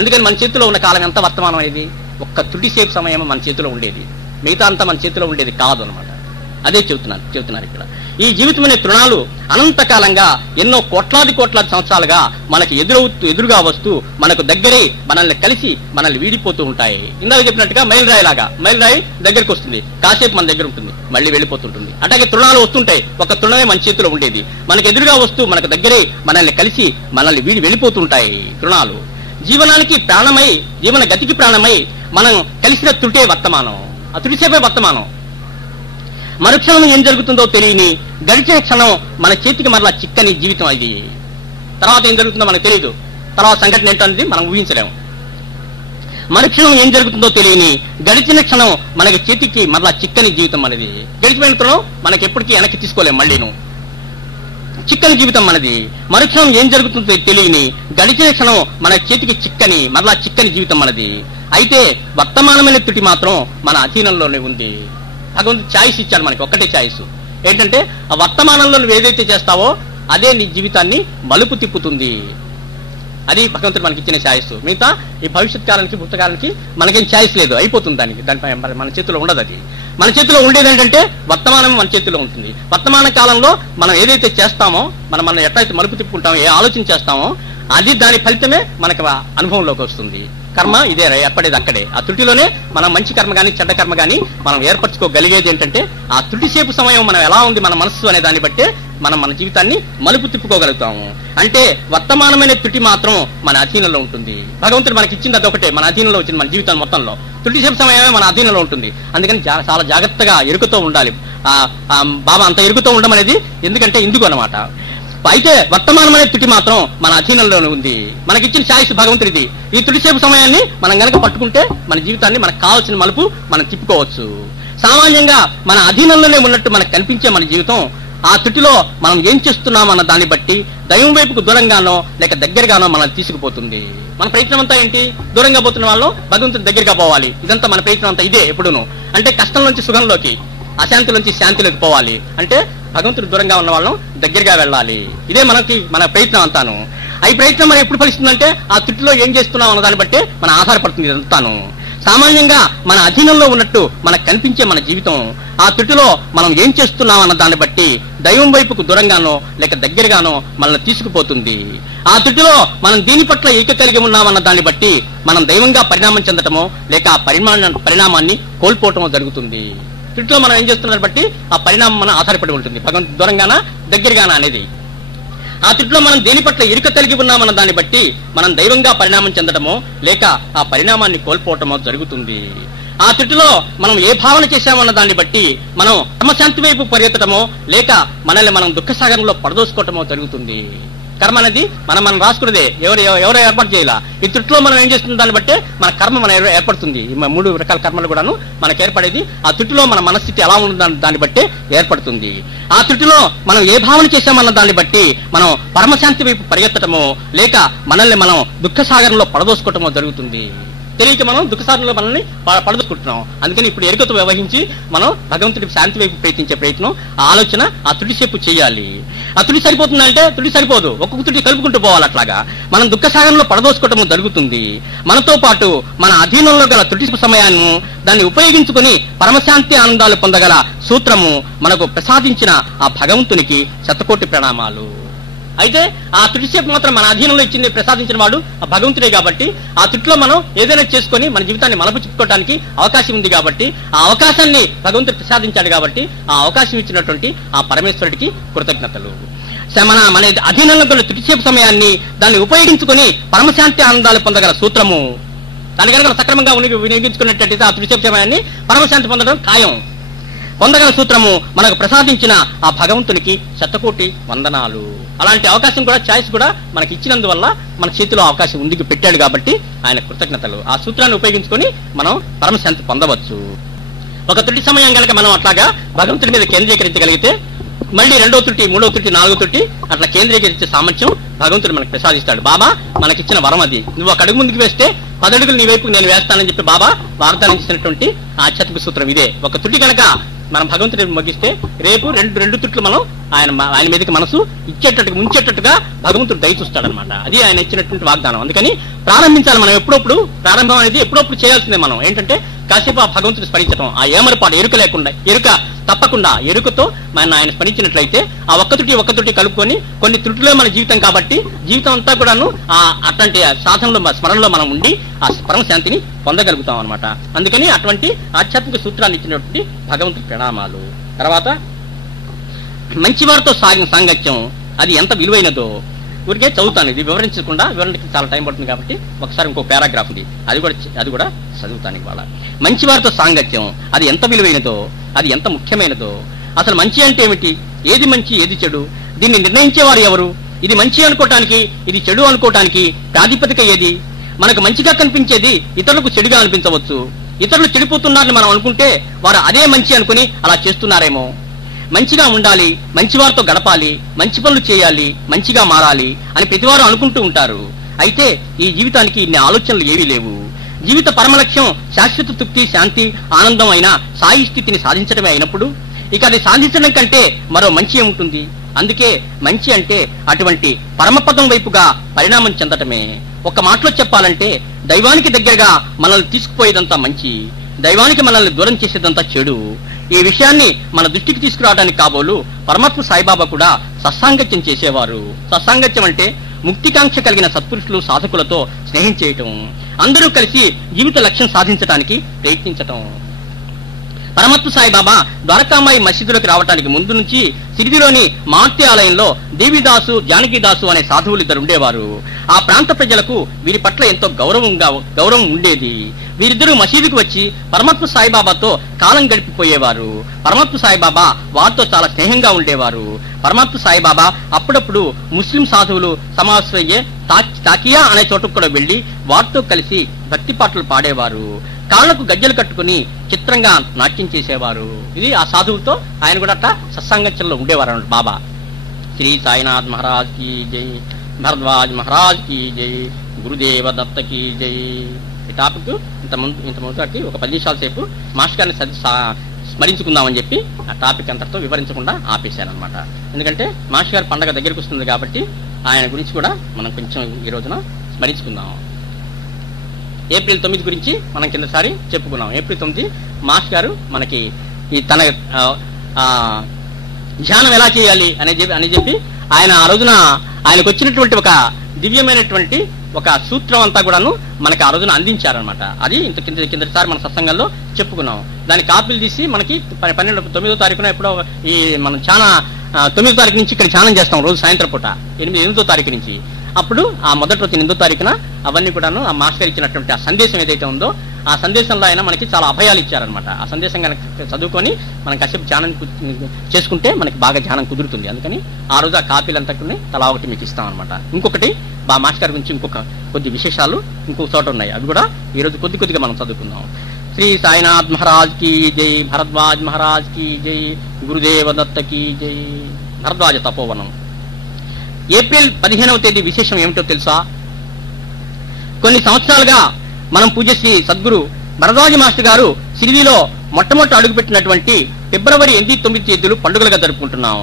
అందుకని మన చేతిలో ఉన్న కాలం ఎంత వర్తమానం అనేది? ఒక్క తుడిసేపు సమయం మన చేతిలో ఉండేది, మిగతా అంతా మన చేతిలో ఉండేది కాదు అనమాట. అదే చెబుతున్నారు ఇక్కడ. ఈ జీవితం అనే తృణాలు అనంతకాలంగా ఎన్నో కోట్లాది సంవత్సరాలుగా మనకి ఎదురుగా వస్తూ మనకు దగ్గరే మనల్ని కలిసి మనల్ని వీడిపోతూ ఉంటాయి. ఇందాక చెప్పినట్టుగా మైలురాయి దగ్గరికి వస్తుంది, కాసేపు మన దగ్గర ఉంటుంది, మళ్ళీ వెళ్ళిపోతుంటుంది. అట్లాగే తృణాలు వస్తుంటాయి, ఒక తృణమే మన చేతిలో ఉండేది, మనకు ఎదురుగా వస్తూ మనకు దగ్గరే మనల్ని కలిసి మనల్ని వెళ్ళిపోతుంటాయి తృణాలు. జీవనానికి ప్రాణమై, జీవన గతికి ప్రాణమై మనం కలిసిన త్రుటే వర్తమానం. ఆ త్రుటిసేపే వర్తమానం. మరుక్షణం ఏం జరుగుతుందో తెలియని గడిచిన క్షణం మన చేతికి మరలా చిక్కని జీవితం అది. తర్వాత ఏం జరుగుతుందో మనకు తెలియదు, తర్వాత సంఘటన ఏంటనేది మనం ఊహించలేము. మరుక్షణం ఏం జరుగుతుందో తెలియని గడిచిన క్షణం మనకి చేతికి మరలా చిక్కని జీవితం అనేది. గడిచిపోయిన క్షణం మనకి ఎప్పటికీ వెనక్కి తీసుకోలేము, మళ్ళీను చిక్కని జీవితం మనది. మరుక్షణం ఏం జరుగుతుందో తెలియని గడిచిన క్షణం మన చేతికి మరలా చిక్కని జీవితం మనది. అయితే వర్తమానమైన త్రుటి మాత్రం మన అధీనంలోనే ఉంది. భగవంతుడు ఛాయిస్ ఇచ్చాడు మనకి, ఒక్కటే ఛాయిస్ ఏంటంటే ఆ వర్తమానంలో నువ్వు ఏదైతే చేస్తావో అదే నీ జీవితాన్ని మలుపు తిప్పుతుంది. అది భగవంతుడు మనకి ఇచ్చిన ఛాయిస్. మిగతా ఈ భవిష్యత్ కాలానికి భూతకాలానికి మనకేం ఛాయిస్ లేదు, అయిపోతుంది. దానిపై మన చేతిలో ఉండదు. అది మన చేతిలో ఉండేది ఏంటంటే వర్తమానం మన చేతిలో ఉంటుంది. వర్తమాన కాలంలో మనం ఏదైతే చేస్తామో, మనం ఎట్లయితే మలుపు తిప్పుకుంటామో, ఏ ఆలోచన చేస్తామో అది దాని ఫలితమే మనకి అనుభవంలోకి వస్తుంది. కర్మ ఇదే, ఎప్పటిది అక్కడే. ఆ త్రుటిలోనే మనం మంచి కర్మ కానీ చెడ్డ కర్మ కానీ మనం ఏర్పరచుకోగలిగేది ఏంటంటే ఆ త్రుటిసేపు సమయం మనం ఎలా ఉంది మన మనస్సు అనే దాన్ని బట్టే మనం మన జీవితాన్ని మలుపు తిప్పుకోగలుగుతాము. అంటే వర్తమానమైన తుటి మాత్రం మన అధీనంలో ఉంటుంది. భగవంతుడు మనకి ఇచ్చింది అదొకటే, మన అధీనంలో వచ్చింది. మన జీవితం మొత్తంలో తుటిసేపు సమయమే మన అధీనంలో ఉంటుంది. అందుకని చాలా జాగ్రత్తగా ఎరుకతో ఉండాలి. బాబా అంత ఎరుకతో ఉండడం అనేది ఎందుకంటే ఇందుకు అన్నమాట. అయితే వర్తమానమైన తుటి మాత్రం మన అధీనంలోనే ఉంది. మనకిచ్చిన ఛాయిస్ భగవంతుడిది. ఈ తుడిసేపు సమయాన్ని మనం గనక పట్టుకుంటే మన జీవితాన్ని మనకు కావాల్సిన మలుపు మనం తిప్పుకోవచ్చు. సామాన్యంగా మన అధీనంలోనే ఉన్నట్టు మనకు కనిపించే మన జీవితం ఆ తుటిలో మనం ఏం చేస్తున్నాం అన్న దాన్ని బట్టి దైవం వైపుకు దూరంగానో లేక దగ్గరగానో మనల్ని తీసుకుపోతుంది. మన ప్రయత్నం అంతా ఏంటి? దూరంగా పోతున్న వాళ్ళు భగవంతుడి దగ్గరగా పోవాలి. ఇదంతా మన ప్రయత్నం అంతా ఇదే. ఎప్పుడును అంటే కష్టం నుంచి సుఖంలోకి, అశాంతి నుంచి శాంతిలోకి పోవాలి. అంటే భగవంతుడు దూరంగా ఉన్న వాళ్ళం దగ్గరగా వెళ్ళాలి. ఇదే మన ప్రయత్నం అంతాను. ఈ ప్రయత్నం మనం ఎప్పుడు ఫలిస్తుందంటే ఆ తుట్టిలో ఏం చేస్తున్నాం అన్న దాన్ని బట్టే మన ఆధారపడుతుంది ఇదంతాను. సామాన్యంగా మన అధీనంలో ఉన్నట్టు మనకు కనిపించే మన జీవితం ఆ తుట్టిలో మనం ఏం చేస్తున్నాం అన్న దాన్ని బట్టి దైవం వైపుకు దూరంగానో లేక దగ్గరగానో మనల్ని తీసుకుపోతుంది. ఆ తుట్టిలో మనం దీని పట్ల ఏక కలిగి ఉన్నామన్న దాన్ని బట్టి మనం దైవంగా పరిణామం చెందటమో లేక ఆ పరిణామాన్ని కోల్పోవటమో జరుగుతుంది. తుట్టిలో మనం ఏం చేస్తున్న బట్టి ఆ పరిణామం మనం ఆధారపడి ఉంటుంది. భగవంతుడు దూరంగానా దగ్గరగానా అనేది. ఆ తుట్టిలో మనం దేని పట్ల ఇరుక కలిగి ఉన్నామన్న దాన్ని బట్టి మనం దైవంగా పరిణామం చెందటమో లేక ఆ పరిణామాన్ని కోల్పోవటమో జరుగుతుంది. ఆ తుట్టిలో మనం ఏ భావన చేశామన్న దాన్ని బట్టి మనం ఆత్మశాంతి వైపు పరిగెత్తటమో లేక మనల్ని మనం దుఃఖ సాగరంలో పడదోసుకోవటమో జరుగుతుంది. కర్మ అనేది మనం రాసుకున్నదే, ఎవరో ఏర్పాటు చేయాల. ఈ తుట్టిలో మనం ఏం చేస్తున్న దాన్ని బట్టే మన కర్మ మన ఏర్పడుతుంది. ఈ 3 రకాల కర్మలు కూడాను మనకు ఏర్పడేది ఆ తుట్టిలో మన మనస్థితి ఎలా ఉంటుందో దాన్ని బట్టే ఏర్పడుతుంది. ఆ తుట్టిలో మనం ఏ భావన చేశామన్న దాన్ని బట్టి మనం పరమశాంతి వైపు పరిగెత్తటమో లేక మనల్ని మనం దుఃఖ సాగరంలో పడదోసుకోవటమో జరుగుతుంది. తెలియక మనం దుఃఖసారంలో మనల్ని పడదోసుకుంటున్నాం. అందుకని ఇప్పుడు ఎరుకతో వ్యవహరించి మనం భగవంతుడి శాంతి వైపు ప్రయత్నించే ప్రయత్నం, ఆ ఆలోచన ఆ తుడిసేపు చేయాలి. ఆ తుడి సరిపోతుందంటే తుడి సరిపోదు, ఒక్కొక్క తుడి కలుపుకుంటూ పోవాలి. అట్లాగా మనం దుఃఖసాగరంలో పడదోసుకోవటం జరుగుతుంది. మనతో పాటు మన అధీనంలో గల తుడి సమయాన్ని దాన్ని ఉపయోగించుకుని పరమశాంతి ఆనందాలు పొందగల సూత్రము మనకు ప్రసాదించిన ఆ భగవంతునికి శతకోటి ప్రణామాలు. అయితే ఆ తుడిసేపు మాత్రం మన అధీనంలో ఇచ్చింది ప్రసాదించిన వాడు ఆ భగవంతుడే కాబట్టి ఆ తుట్లో మనం ఏదైనా చేసుకుని మన జీవితాన్ని మలుపు చెప్పుకోవడానికి అవకాశం ఉంది. కాబట్టి ఆ అవకాశాన్ని భగవంతుడు ప్రసాదించాడు. కాబట్టి ఆ అవకాశం ఇచ్చినటువంటి ఆ పరమేశ్వరుడికి కృతజ్ఞతలు. మన అధీనంలో ఉన్న తుడిసేపు సమయాన్ని దాన్ని ఉపయోగించుకుని పరమశాంతి ఆనందాలు పొందగల సూత్రము దాని కనుక సక్రమంగా వినియోగించుకున్నట్టయితే ఆ తుడిసేపు సమయాన్ని పరమశాంతి పొందడం ఖాయం. పొందగల సూత్రము మనకు ప్రసాదించిన ఆ భగవంతునికి శతకోటి వందనాలు. అలాంటి అవకాశం కూడా ఛాయిస్ కూడా మనకి ఇచ్చినందువల్ల మన చేతిలో అవకాశం ముందుకు పెట్టాడు కాబట్టి ఆయన కృతజ్ఞతలు. ఆ సూత్రాన్ని ఉపయోగించుకొని మనం పరమశాంతి పొందవచ్చు. ఒక తుటి సమయం కనుక మనం అట్లాగా భగవంతుడి మీద కేంద్రీకరించగలిగితే మళ్ళీ 2వ తుటి, 3వ తుటి, 4వ తుటి అట్లా కేంద్రీకరించే సామర్థ్యం భగవంతుడు మనకు ప్రసాదిస్తాడు. బాబా మనకిచ్చిన వరం అది. నువ్వు ఒక అడుగు ముందుకు వేస్తే 10 అడుగులు నీ వైపు నేను వేస్తానని చెప్పి బాబా వాగ్దానం ఇచ్చినటువంటి ఆధ్యాత్మిక సూత్రం ఇదే. ఒక తుటి కనుక మనం భగవంతుడి ముగిస్తే రేపు రెండు తుట్లు మనం ఆయన మీదకి మనసు ఇచ్చేటట్టుగా ముంచేటట్టుగా భగవంతుడు దయ చూస్తాడనమాట. అది ఆయన ఇచ్చినటువంటి వాగ్దానం. అందుకని ప్రారంభించాలి. మనం ఎప్పుడప్పుడు ప్రారంభం అనేది ఎప్పుడప్పుడు చేయాల్సిందే. మనం ఏంటంటే కాసేపు ఆ భగవంతుడు స్మరించడం, ఆ ఏమరపాటు ఎరుక తప్పకుండా ఎరుకతో మనం ఆయన స్మరించినట్లయితే ఆ ఒక్క తుటి కలుపుకొని కొన్ని తుటిలో మన జీవితం కాబట్టి జీవితం అంతా కూడాను ఆ అట్లాంటి సాధనలో స్మరణలో మనం ఉండి ఆ పరమశాంతిని పొందగలుగుతాం అనమాట. అందుకని అటువంటి ఆధ్యాత్మిక సూత్రాన్ని ఇచ్చినటువంటి భగవంతుడి ప్రణామాలు. తర్వాత మంచివారితో సాగిన సాంగత్యం అది ఎంత విలువైనదో ఊరికే చదువుతాను. ఇది వివరణకి చాలా టైం పడుతుంది కాబట్టి ఒకసారి ఇంకో పారాగ్రాఫ్ ఉంది, అది కూడా చదువుతాను ఇవాళ. మంచివారితో సాంగత్యం అది ఎంత విలువైనదో, అది ఎంత ముఖ్యమైనదో. అసలు మంచి అంటే ఏమిటి? ఏది మంచి ఏది చెడు? దీన్ని నిర్ణయించేవారు ఎవరు? ఇది మంచి అనుకోవటానికి ఇది చెడు అనుకోవటానికి ప్రాతిపదిక ఏది? మనకు మంచిగా కనిపించేది ఇతరులకు చెడుగా అనిపించవచ్చు. ఇతరులు చెడిపోతున్నారని మనం అనుకుంటే వారు అదే మంచి అనుకుని అలా చేస్తున్నారేమో. మంచిగా ఉండాలి, మంచివారితో గడపాలి, మంచి పనులు చేయాలి, మంచిగా మారాలి అని ప్రతివారు అనుకుంటూ ఉంటారు. అయితే ఈ జీవితానికి ఇన్ని ఆలోచనలు ఏవీ లేవు. జీవిత పరమలక్ష్యం శాశ్వత తృప్తి, శాంతి, ఆనందం అయిన సాయి స్థితిని సాధించడమే అయినప్పుడు ఇక అది సాధించడం కంటే మరో మంచి ఏముంటుంది? అందుకే మంచి అంటే అటువంటి పరమపదం వైపుగా పరిణామం చెందటమే. ఒక మాటలో చెప్పాలంటే దైవానికి దగ్గరగా మనల్ని తీసుకుపోయేదంతా మంచి, దైవానికి మనల్ని దూరం చేసేదంతా చెడు. ఈ విషయాన్ని మన దృష్టికి తీసుకురావడానికి కాబోలు పరమాత్మ సాయిబాబా కూడా సత్సాంగత్యం చేసేవారు. సత్సాంగత్యం అంటే ముక్తికాంక్ష కలిగిన సత్పురుషులు, సాధకులతో స్నేహం చేయటం, అందరూ కలిసి జీవిత లక్ష్యం సాధించడానికి ప్రయత్నించటం. పరమత్వ సాయిబాబా ద్వారకామాయి మసీదులోకి రావడానికి ముందు నుంచి సిరిదిలోని మారుతి ఆలయంలో దేవిదాసు జానకిదాసు అనే సాధువులు ఇద్దరు ఉండేవారు. ఆ ప్రాంత ప్రజలకు వీరి పట్ల ఎంతో గౌరవం ఉండేది. వీరిద్దరూ మసీదుకు వచ్చి పరమత్వ సాయిబాబాతో కాలం గడిపిపోయేవారు. పరమత్వ సాయిబాబా వారితో చాలా స్నేహంగా ఉండేవారు. పరమత్వ సాయిబాబా అప్పుడప్పుడు ముస్లిం సాధువులు సమావేశమయ్యే తాకియా అనే చోటుకు కూడా వెళ్లి వారితో కలిసి భక్తి పాటలు పాడేవారు. కాళ్లకు గజ్జలు కట్టుకుని చిత్రంగా నాట్యం చేసేవారు. ఇది ఆ సాధువుతో ఆయన కూడా అట్లా సత్సంగంలో ఉండేవారు అన్నమాట బాబా. శ్రీ సాయినాథ్ మహారాజ్ కి జై, భరద్వాజ్ మహారాజ్ కి జై, గురుదేవ దత్త కి జై. ఈ టాపిక్ ఇంతకుముందు ఒక 10 నిమిషాల సేపు మాస్టర్ గారిని స్మరించుకుందామని చెప్పి ఆ టాపిక్ అంతటితో వివరించకుండా ఆపేశాను అనమాట. ఎందుకంటే మాస్టర్ గారి పండగ దగ్గరికి వస్తుంది కాబట్టి ఆయన గురించి కూడా మనం కొంచెం ఈ రోజున స్మరించుకుందాం. ఏప్రిల్ 9 గురించి మనం కిందసారి చెప్పుకున్నాం. ఏప్రిల్ 9 మాస్టర్ గారు మనకి ఈ తన ధ్యానం ఎలా చేయాలి అని చెప్పి ఆయన ఆ రోజున ఆయనకు వచ్చినటువంటి ఒక దివ్యమైనటువంటి ఒక సూత్రం అంతా కూడాను మనకి ఆ రోజున అందించారనమాట. అది కిందసారి మన సత్సంగంలో చెప్పుకున్నాం. దాని కాపీలు తీసి మనకి 9వ తారీఖున ఎప్పుడో ఈ మనం చాలా 9వ తారీఖు నుంచి ఇక్కడ ధ్యానం చేస్తాం రోజు సాయంత్రం పూట 8వ తారీఖు నుంచి. అప్పుడు ఆ మొదటి రోజు 8వ తారీఖున అవన్నీ కూడాను ఆ మాస్టర్ ఇచ్చినటువంటి ఆ సందేశం ఏదైతే ఉందో ఆ సందేశంలో ఆయన మనకి చాలా అభయాలు ఇచ్చారనమాట. ఆ సందేశం కనుక చదువుకొని మనం కాసేపు ధ్యానం చేసుకుంటే మనకి బాగా ధ్యానం కుదురుతుంది. అందుకని ఆ రోజు ఆ కాపీలంతా తలా ఒకటి మీకు ఇస్తాం అనమాట. ఇంకొకటి మా మాస్టర్ గురించి ఇంకొక కొద్ది విశేషాలు ఇంకొక చోట ఉన్నాయి. అవి కూడా ఈ రోజు కొద్దిగా మనం చదువుకుందాం. శ్రీ సాయినాథ్ మహారాజ్ కి జై, భరద్వాజ్ మహారాజ్ కి జై, గురుదేవ దత్త కి జై. భరద్వాజ తపోవనం. ఏప్రిల్ 15వ తేదీ విశేషం ఏమిటో తెలుసా? కొన్ని సంవత్సరాలుగా మనం పూజ్యశ్రీ సద్గురు భరద్వాజ మాస్టర్ గారు సిరిదిలో మొట్టమొదటి అడుగుపెట్టినటువంటి ఫిబ్రవరి 8, 9 తేదీలు పండుగలుగా జరుపుకుంటున్నాం.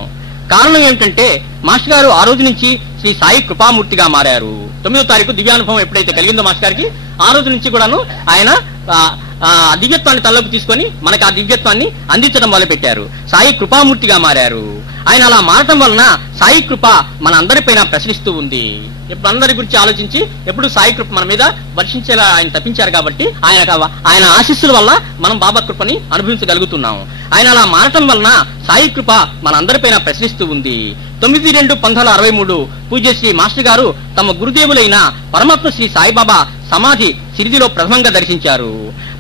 కారణం ఏమిటంటే మాస్టర్ గారు ఆ రోజు నుంచి శ్రీ సాయి కృపామూర్తిగా మారారు. 9వ తారీఖు దివ్యానుభవం ఎప్పుడైతే కలిగిందో మాస్టర్ గారికి ఆ రోజు నుంచి కూడాను ఆయన దివ్యత్వాన్ని తలలోకి తీసుకొని మనకు ఆ దివ్యత్వాన్ని అందించడం మొదలుపెట్టారు. సాయి కృపామూర్తిగా మారారు. ఆయన అలా మారటం వలన సాయి కృప మన అందరిపైన ప్రసరిస్తూ ఉంది. ఎప్పుడు అందరి గురించి ఆలోచించి ఎప్పుడు సాయి కృప మన మీద వర్షించేలా ఆయన తప్పించారు కాబట్టి ఆయన ఆశీస్సుల వల్ల మనం బాబా కృపని అనుభవించగలుగుతున్నాం. ఆయన అలా మారటం వలన సాయి కృప మన అందరిపైన ప్రసరిస్తూ ఉంది. 9/2/1963 పూజ్యశ్రీ మాస్టర్ గారు తమ గురుదేవులైన పరమాత్మ శ్రీ సాయిబాబా సమాధి సిరిదిలో ప్రథమంగా దర్శించారు.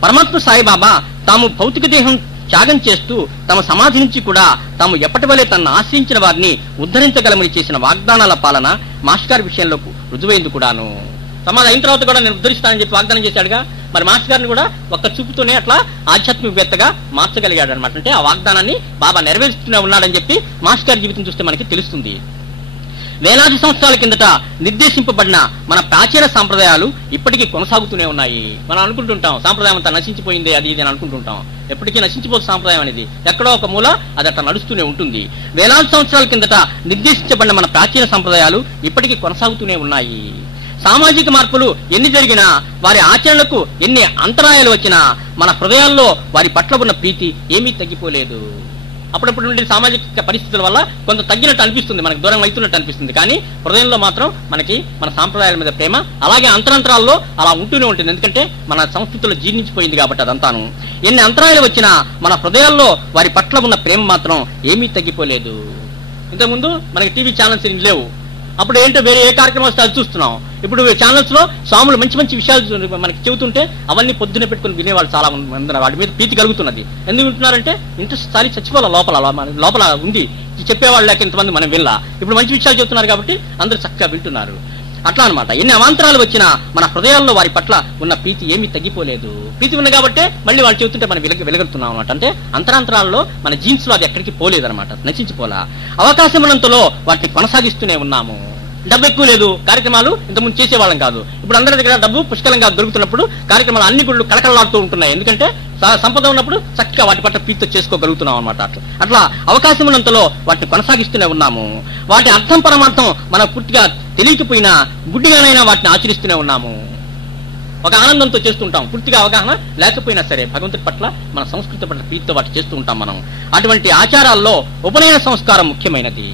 పరమాత్మ సాయిబాబా తాము భౌతిక దేహం త్యాగం చేస్తూ తమ సమాధి నుంచి కూడా తాము ఎప్పటి వలె తనను ఆశ్రయించిన వారిని ఉద్ధరించగలమని చేసిన వాగ్దానాల పాలన మాస్టర్ గారి విషయంలో రుజువైంది కూడాను. సమాధి అయిన తర్వాత కూడా నేను ఉద్ధరిస్తానని చెప్పి వాగ్దానం చేశాడుగా. మరి మాస్టర్ గారిని కూడా ఒక్క చూపుతోనే అట్లా ఆధ్యాత్మికవేత్తగా మార్చగలిగాడు అనమాట. అంటే ఆ వాగ్దానాన్ని బాబా నెరవేరుస్తూనే ఉన్నాడని చెప్పి మాస్టర్ గారి జీవితం చూస్తే మనకి తెలుస్తుంది. వేలాది సంవత్సరాల కిందట నిర్దేశింపబడిన మన ప్రాచీన సాంప్రదాయాలు ఇప్పటికీ కొనసాగుతూనే ఉన్నాయి. మనం అనుకుంటుంటాం సాంప్రదాయం అంతా నశించిపోయింది అది ఇది అని అనుకుంటుంటాం. ఎప్పటికీ నశించిపోదు సాంప్రదాయం అనేది. ఎక్కడో ఒక మూల అది అట్లా నడుస్తూనే ఉంటుంది. వేలాది సంవత్సరాల కిందట నిర్దేశించబడిన మన ప్రాచీన సంప్రదాయాలు ఇప్పటికీ కొనసాగుతూనే ఉన్నాయి. సామాజిక మార్పులు ఎన్ని జరిగినా వారి ఆచరణకు ఎన్ని అంతరాయాలు వచ్చినా మన హృదయాల్లో వారి పట్ల ఉన్న ప్రీతి ఏమీ తగ్గిపోలేదు. అప్పుడప్పుడు నుండి సామాజిక పరిస్థితుల వల్ల కొంత తగ్గినట్టు అనిపిస్తుంది, మనకు దూరం అవుతున్నట్టు అనిపిస్తుంది. కానీ హృదయంలో మాత్రం మనకి మన సాంప్రదాయాల మీద ప్రేమ అలాగే అంతరంతరాల్లో అలా ఉంటూనే ఉంటుంది. ఎందుకంటే మన సంస్కృతిలో జీర్ణించిపోయింది కాబట్టి అదంతాను. ఎన్ని అంతరాయాలు వచ్చినా మన హృదయాల్లో వారి పట్ల ఉన్న ప్రేమ మాత్రం ఏమీ తగ్గిపోలేదు. ఇంతకుముందు మనకి టీవీ ఛానల్స్ లేవు. అప్పుడు ఏంటో వేరే ఏ కార్యక్రమం వస్తే అది చూస్తున్నాం. ఇప్పుడు ఛానల్స్ లో స్వాములు మంచి మంచి విషయాలు మనకి చెబుతుంటే అవన్నీ పొద్దున పెట్టుకుని వినేవాళ్ళు చాలా మంది. వాటి మీద ప్రీతి కలుగుతున్నది. ఎందుకు వింటున్నారంటే ఇంట్రెస్ట్ సారి చచ్చిపోవాలి లోపల ఉంది. చెప్పేవాళ్ళు లేక ఇంతమంది మనం వినలా. ఇప్పుడు మంచి విషయాలు చెబుతున్నారు కాబట్టి అందరూ చక్కగా వింటున్నారు. అట్లా అనమాట. ఎన్ని అవాంతరాలు వచ్చినా మన హృదయాల్లో వారి పట్ల ఉన్న ప్రీతి ఏమీ తగ్గిపోలేదు. ప్రీతి ఉంది కాబట్టి మళ్ళీ వాళ్ళు చెబుతుంటే మనం వెలగలుగుతున్నాం అనమాట. అంటే అంతరాంతరాల్లో మన జీన్స్ లో అది ఎక్కడికి పోలేదనమాట, నశించిపోలా. అవకాశం ఉన్నంతలో వాటిని కొనసాగిస్తూనే ఉన్నాము. డబ్బు ఎక్కువ లేదు, కార్యక్రమాలు ఇంతకుముందు చేసేవాళ్ళం కాదు. ఇప్పుడు అందరి దగ్గర డబ్బు పుష్కలంగా దొరుకుతున్నప్పుడు కార్యక్రమాలు అన్ని గుళ్ళు కళకళలాడుతూ ఉంటున్నాయి. ఎందుకంటే సంపద ఉన్నప్పుడు చక్కగా వాటి పట్ల ప్రీతి చేసుకోగలుగుతున్నాం అనమాట. అట్లా అవకాశం ఉన్నంతలో వాటిని కొనసాగిస్తూనే ఉన్నాము. వాటి అర్థం పరమార్థం మనకు పూర్తిగా తెలియకపోయినా గుడ్డిగానైనా వాటిని ఆచరిస్తూనే ఉన్నాము. ఒక ఆనందంతో చేస్తుంటాం, పూర్తిగా అవగాహన లేకపోయినా సరే భగవంతుడి పట్ల మన సంస్కృతి పట్ల ప్రీతితో వాటి చేస్తూ ఉంటాం మనం. అటువంటి ఆచారాల్లో ఉపనయన సంస్కారం ముఖ్యమైనది.